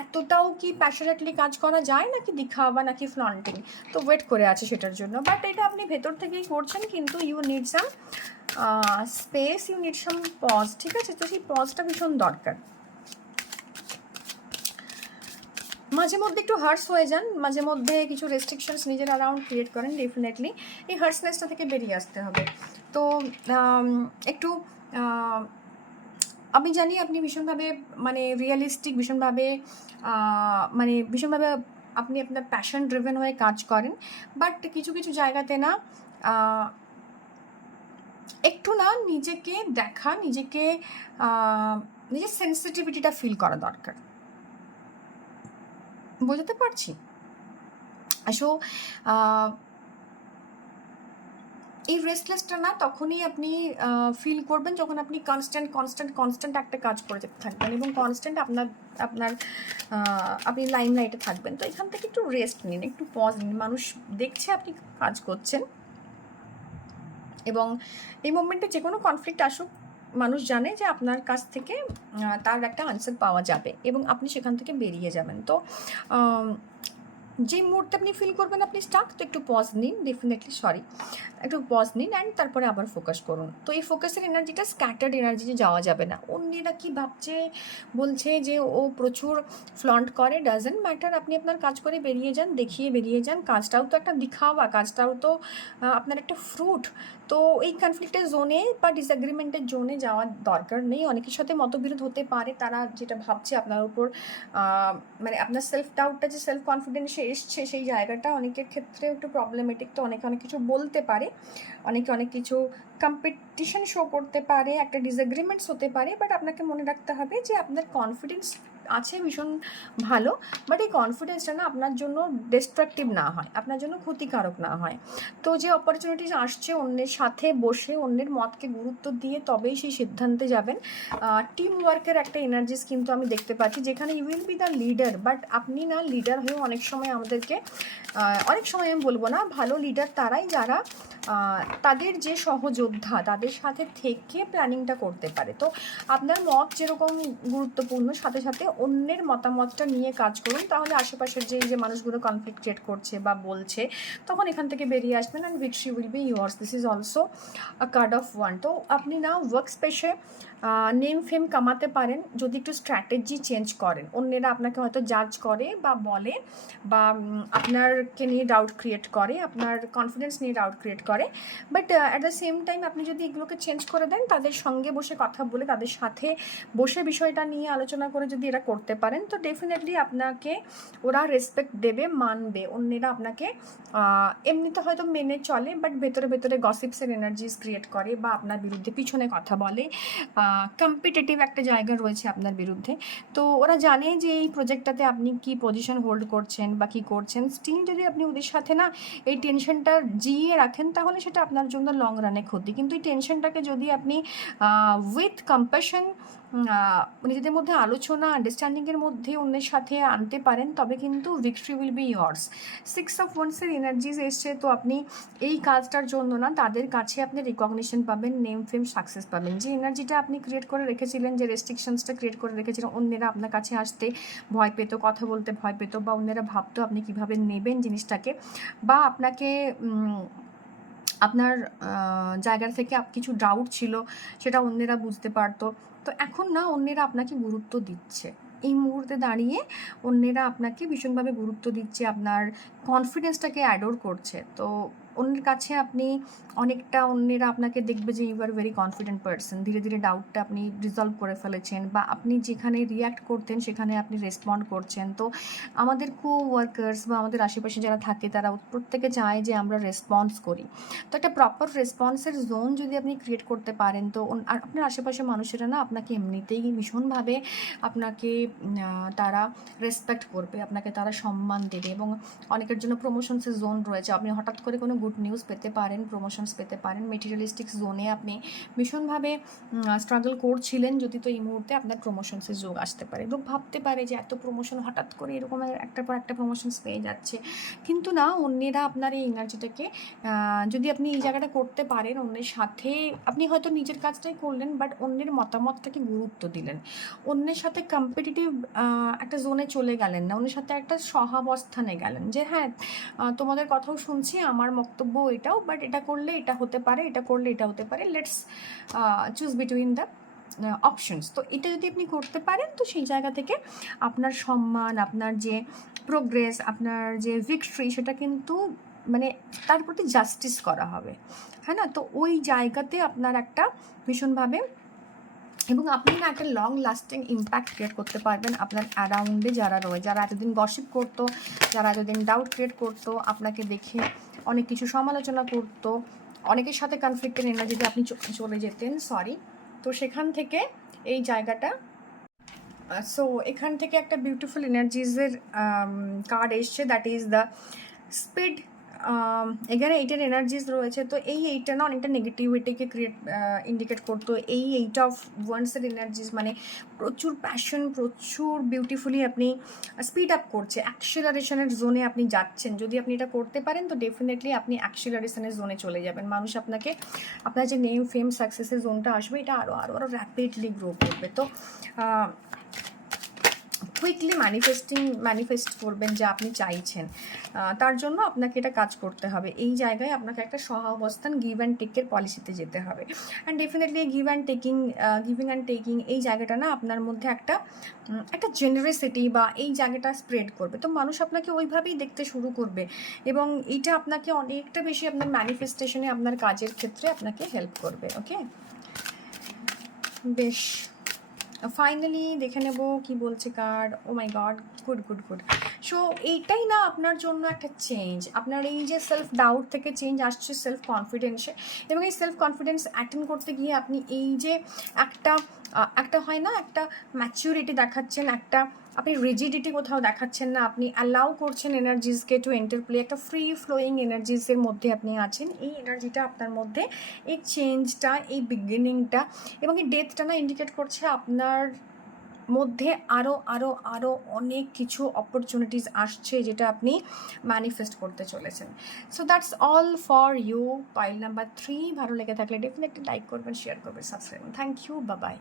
এতটাও কি প্যাশনেটলি কাজ করা যায় নাকি দিখাওয়া নাকি ফ্লন্টিং, তো ওয়েট করে আছে সেটার জন্য। বাট এটা আপনি ভেতর থেকেই করছেন, কিন্তু you need some space, you need some pause, ঠিক আছে? তো সেই পজটা ভীষণ দরকার। মাঝে মধ্যে একটু হার্স হয়ে যান, মাঝে মধ্যে কিছু রেস্ট্রিকশনস নিজের অ্যারাউন্ড ক্রিয়েট করেন, ডেফিনেটলি এই হার্সনেসটা থেকে বেরিয়ে আসতে হবে। তো একটু আমি জানি আপনি ভীষণভাবে মানে রিয়েলিস্টিক, ভীষণভাবে আপনি আপনার প্যাশন ড্রিভেন হয়ে কাজ করেন, বাট কিছু কিছু জায়গাতে না একটু না নিজেকে দেখা, নিজের সেন্সিটিভিটিটা ফিল করা দরকার। বোঝাতে পারছি? সো এই রেস্টলেসটা না তখনই আপনি ফিল করবেন যখন আপনি কনস্ট্যান্ট একটা কাজ করে যেতে থাকবেন এবং কনস্ট্যান্ট আপনার আপনার আপনি লাইমলাইটে থাকবেন। তো এখান থেকে একটু রেস্ট নিন, একটু পজ নিন। মানুষ দেখছে আপনি কাজ করছেন এবং এই মোমেন্টে যে কোনো কনফ্লিক্ট আসুক, মানুষ জানে যে আপনার কাছ থেকে তার একটা আনসার পাওয়া যাবে এবং আপনি সেখান থেকে বেরিয়ে যাবেন। তো যে মুহূর্তে আপনি ফিল করবেন আপনি স্টাক, তো একটু পজ নিন, ডেফিনেটলি একটু পজ নিন অ্যান্ড তারপরে আবার ফোকাস করুন। তো এই ফোকাসের এনার্জিটা স্ক্যাটার্ড এনার্জিতে যাওয়া যাবে না। অন্যেরা কি ভাবছে বলছে যে ও প্রচুর ফ্লন্ট করে, ডাজেন্ট ম্যাটার। আপনি আপনার কাজ করে বেরিয়ে যান, দেখিয়ে বেরিয়ে যান। কাজটাও তো একটা দিখাওয়া, কাজটাও তো আপনার একটা ফ্রুট। তো এই কনফ্লিক্টের জোনে বা ডিসএগ্রিমেন্টের জোনে যাওয়ার দরকার নেই। অনেকের সাথে মতবিরোধ হতে পারে, তারা যেটা ভাবছে আপনার উপর মানে আপনার সেলফ ডাউটটা যে সেলফ কনফিডেন্সে এসছে সেই জায়গাটা অনেকের ক্ষেত্রে একটু প্রবলেমেটিক। তো অনেকে অনেক কিছু বলতে পারে, অনেকে অনেক কিছু কম্পিটিশন শো করতে পারে, একটা ডিসএগ্রিমেন্টস হতে পারে। বাট আপনাকে মনে রাখতে হবে যে আপনার কনফিডেন্স আছে ভীষণ ভালো, বাট এই কনফিডেন্সটা না আপনার জন্য ডিস্ট্রাকটিভ না হয়, আপনার জন্য ক্ষতিকারক না হয়। তো যে অপরচুনিটিস আসছে অন্যের সাথে বসে অন্যের মতকে গুরুত্ব দিয়ে তবেই সেই সিদ্ধান্তে যাবেন। টিম ওয়ার্কের একটা এনার্জিস কিন্তু আমি দেখতে পাচ্ছি, যেখানে you will be the leader, but আপনি না লিডার হয়েও অনেক সময় আমাদেরকে অনেক সময় আমি বলবো না, ভালো লিডার তারাই যারা তাদের যে সহযোদ্ধা তাদের সাথে থেকে প্ল্যানিংটা করতে পারে। তো আপনার মত যেরকম গুরুত্বপূর্ণ, সাথে সাথে অন্যের মতামতটা নিয়ে কাজ করুন, তাহলে আশেপাশের যে মানুষগুলো কনফ্লিক্ট ক্রিয়েট করছে বা বলছে, তখন এখান থেকে বেরিয়ে আসবেন and victory will B yours. This is also a card of one. তো আপনি না ওয়ার্ক স্পেসে নেম ফেম কামাতে পারেন যদি একটু স্ট্র্যাটেজি চেঞ্জ করেন। অন্যেরা আপনাকে হয়তো জাজ করে বা বলে বা আপনারকে নিয়ে ডাউট ক্রিয়েট করে, আপনার কনফিডেন্স নিয়ে ডাউট ক্রিয়েট করে, but at the same time আপনি যদি এগুলোকে চেঞ্জ করে দেন, তাদের সঙ্গে বসে কথা বলে তাদের সাথে বসে বিষয়টা নিয়ে আলোচনা করে যদি এরা করতে পারেন, তো ডেফিনেটলি আপনাকে ওরা রেসপেক্ট দেবে, মানবে। অন্যেরা আপনাকে এমনিতে হয়তো মেনে চলে, বাট ভেতরে ভেতরে গসিপসের এনার্জিস ক্রিয়েট করে বা আপনার বিরুদ্ধে পিছনে কথা বলে, কম্পিটিটিভ একটা জায়গা রয়েছে আপনার বিরুদ্ধে। তো ওরা জানে যে এই প্রজেক্টটাতে আপনি কি পজিশন হোল্ড করছেন বা কী করছেন। স্টিল যদি আপনি ওদের সাথে না এই টেনশনটা জিইয়ে রাখেন, তাহলে সেটা আপনার জন্য লং রানে ক্ষতি। কিন্তু এই টেনশনটাকে যদি আপনি উইথ কম্প্যাশন নিজেদের মধ্যে আলোচনা আন্ডারস্ট্যান্ডিংয়ের মধ্যে অন্যের সাথে আনতে পারেন, তবে কিন্তু victory will be yours. 6 of ওয়ান্সের এনার্জিস এসছে, তো আপনি এই কাজটার জন্য না তাদের কাছে আপনি রিকগনিশন পাবেন, নেম ফেম সাকসেস পাবেন। যে এনার্জিটা আপনি ক্রিয়েট করে রেখেছিলেন, যে রেস্ট্রিকশনসটা ক্রিয়েট করে রেখেছিলেন, অন্যেরা আপনার কাছে আসতে ভয় পেত, কথা বলতে ভয় পেত, বা অন্যেরা ভাবতো আপনি কীভাবে নেবেন জিনিসটাকে, বা আপনাকে আপনার জায়গা থেকে কিছু ডাউট ছিল সেটা অন্যেরা বুঝতে পারতো। তো এখন না অন্যেরা আপনাকে গুরুত্ব দিচ্ছে, এই মুহূর্তে দাঁড়িয়ে অন্যেরা আপনাকে ভীষণভাবে গুরুত্ব দিচ্ছে, আপনার কনফিডেন্সটাকে অ্যাডোর করছে। তো অন্যের কাছে আপনি অনেকটা, অন্যেরা আপনাকে দেখবে যে you are very confident person. ধীরে ধীরে ডাউটটা আপনি রিজলভ করে ফেলেছেন, বা আপনি যেখানে রিয়্যাক্ট করতেন সেখানে আপনি রেসপন্ড করছেন। তো আমাদের কো ওয়ার্কার্স বা আমাদের আশেপাশে যারা থাকে তারা প্রত্যেকে চায় যে আমরা রেসপন্স করি। তো একটা প্রপার রেসপন্সের জোন যদি আপনি ক্রিয়েট করতে পারেন, তো আপনার আশেপাশের মানুষেরা না আপনাকে এমনিতেই ভীষণভাবে আপনাকে তারা রেসপেক্ট করবে, আপনাকে তারা সম্মান দেবে। এবং অনেকের জন্য প্রমোশনসের জোন রয়েছে, আপনি হঠাৎ করে কোনো গুড নিউজ পেতে পারেন, প্রমোশনস পেতে পারেন। মেটেরিয়ালিস্টিক জোনে আপনি ভীষণভাবে স্ট্রাগল করছিলেন, যদি তো এই মুহূর্তে আপনার প্রমোশনসের যোগ আসতে পারে। লোক ভাবতে পারে যে এত প্রমোশন হঠাৎ করে এরকম একটার পর একটা প্রমোশনস পেয়ে যাচ্ছে, কিন্তু না, অন্যেরা আপনার এই এনার্জিটাকে যদি আপনি এই জায়গাটা করতে পারেন, অন্যের সাথে আপনি হয়তো নিজের কাজটাই করলেন, বাট অন্যের মতামতটাকে গুরুত্ব দিলেন, অন্যের সাথে কম্পিটিটিভ একটা জোনে চলে গেলেন না, অন্যের সাথে একটা সহাবস্থানে গেলেন যে হ্যাঁ তোমাদের কথাও শুনছি, আমার বক্তব্য এটাও, বাট এটা করলে এটা হতে পারে, এটা করলে এটা হতে পারে, let's choose between the options. তো এটা যদি আপনি করতে পারেন, তো সেই জায়গা থেকে আপনার সম্মান, আপনার যে প্রোগ্রেস, আপনার যে ভিক্টরি, সেটা কিন্তু মানে তার প্রতি জাস্টিস করা হবে, হ্যাঁ না? তো ওই জায়গাতে আপনার একটা ভীষণভাবে, এবং আপনি না একটা লং লাস্টিং ইম্প্যাক্ট ক্রিয়েট করতে পারবেন আপনার অ্যারাউন্ডে যারা রয়েছে, যারা এতদিন গসিপ করতো, যারা এতদিন ডাউট ক্রিয়েট করতো, আপনাকে দেখে অনেক কিছু সমালোচনা করতো, অনেকের সাথে কনফ্লিক্টের এনার্জিতে আপনি চলে যেতেন, সরি। তো সেখান থেকে এই জায়গাটা, সো এখান থেকে একটা বিউটিফুল এনার্জিজের কার্ড এসছে, দ্যাট ইজ দ্য স্পিড, এখানে এইটার এনার্জিস রয়েছে, তো এই এইটা না অনেকটা নেগেটিভিটিকে ইন্ডিকেট করতো। এই এইট অফ ওয়ান্সের এনার্জিস মানে প্রচুর প্যাশন, প্রচুর বিউটিফুলি আপনি স্পিড আপ করছে, অ্যাক্সিলারেশনের জোনে আপনি যাচ্ছেন। যদি আপনি এটা করতে পারেন তো ডেফিনেটলি আপনি অ্যাক্সিলারেশনের জোনে চলে যাবেন। মানুষ আপনাকে, আপনার যে নেম ফেম সাকসেসের জোনটা আসবে এটা আরও আরও আরও র্যাপিডলি গ্রো করবে। তো কুইকলি ম্যানিফেস্ট করবেন যা আপনি চাইছেন, তার জন্য আপনাকে এটা কাজ করতে হবে। এই জায়গায় আপনাকে একটা সহাবস্থান গিভ অ্যান্ড টেকের পলিসিতে যেতে হবে। And definitely giving and taking এই জায়গাটা না আপনার মধ্যে একটা জেনারেসিটি বা এই জায়গাটা স্প্রেড করবে। তো মানুষ আপনাকে ওইভাবেই দেখতে শুরু করবে এবং এইটা আপনাকে অনেকটা বেশি আপনার ম্যানিফেস্টেশনে, আপনার কাজের ক্ষেত্রে আপনাকে হেল্প করবে। ওকে, বেশ, ফাইনালি দেখে নেব কি বলছে card. Oh my god, good good good. So এইটাই না আপনার জন্য একটা চেঞ্জ, আপনার এই যে সেলফ ডাউট থেকে চেঞ্জ আসছে সেলফ কনফিডেন্সে, এবং এই সেলফ কনফিডেন্স অ্যাটেন্ড করতে গিয়ে আপনি এই যে একটা হয় না, একটা ম্যাচিউরিটি দেখাচ্ছেন, আপনি রিজিডিটি কোথাও দেখাচ্ছেন না, আপনি অ্যালাউ করছেন এনার্জিসকে টু এন্টারপ্লে, একটা ফ্রি ফ্লোয়িং এনার্জিসের মধ্যে আপনি আছেন। এই এনার্জিটা আপনার মধ্যে, এই চেঞ্জটা, এই বিগিনিংটা এবং এই ডেথটা না ইন্ডিকেট করছে আপনার মধ্যে আরও আরও আরও অনেক কিছু অপরচুনিটিস আসছে যেটা আপনি ম্যানিফেস্ট করতে চলেছেন। So that's all for you, pile number 3। ভালো লেগে থাকলে ডেফিনেটলি লাইক করবেন, শেয়ার করবেন, সাবস্ক্রাইব করবেন। Thank you, bye by.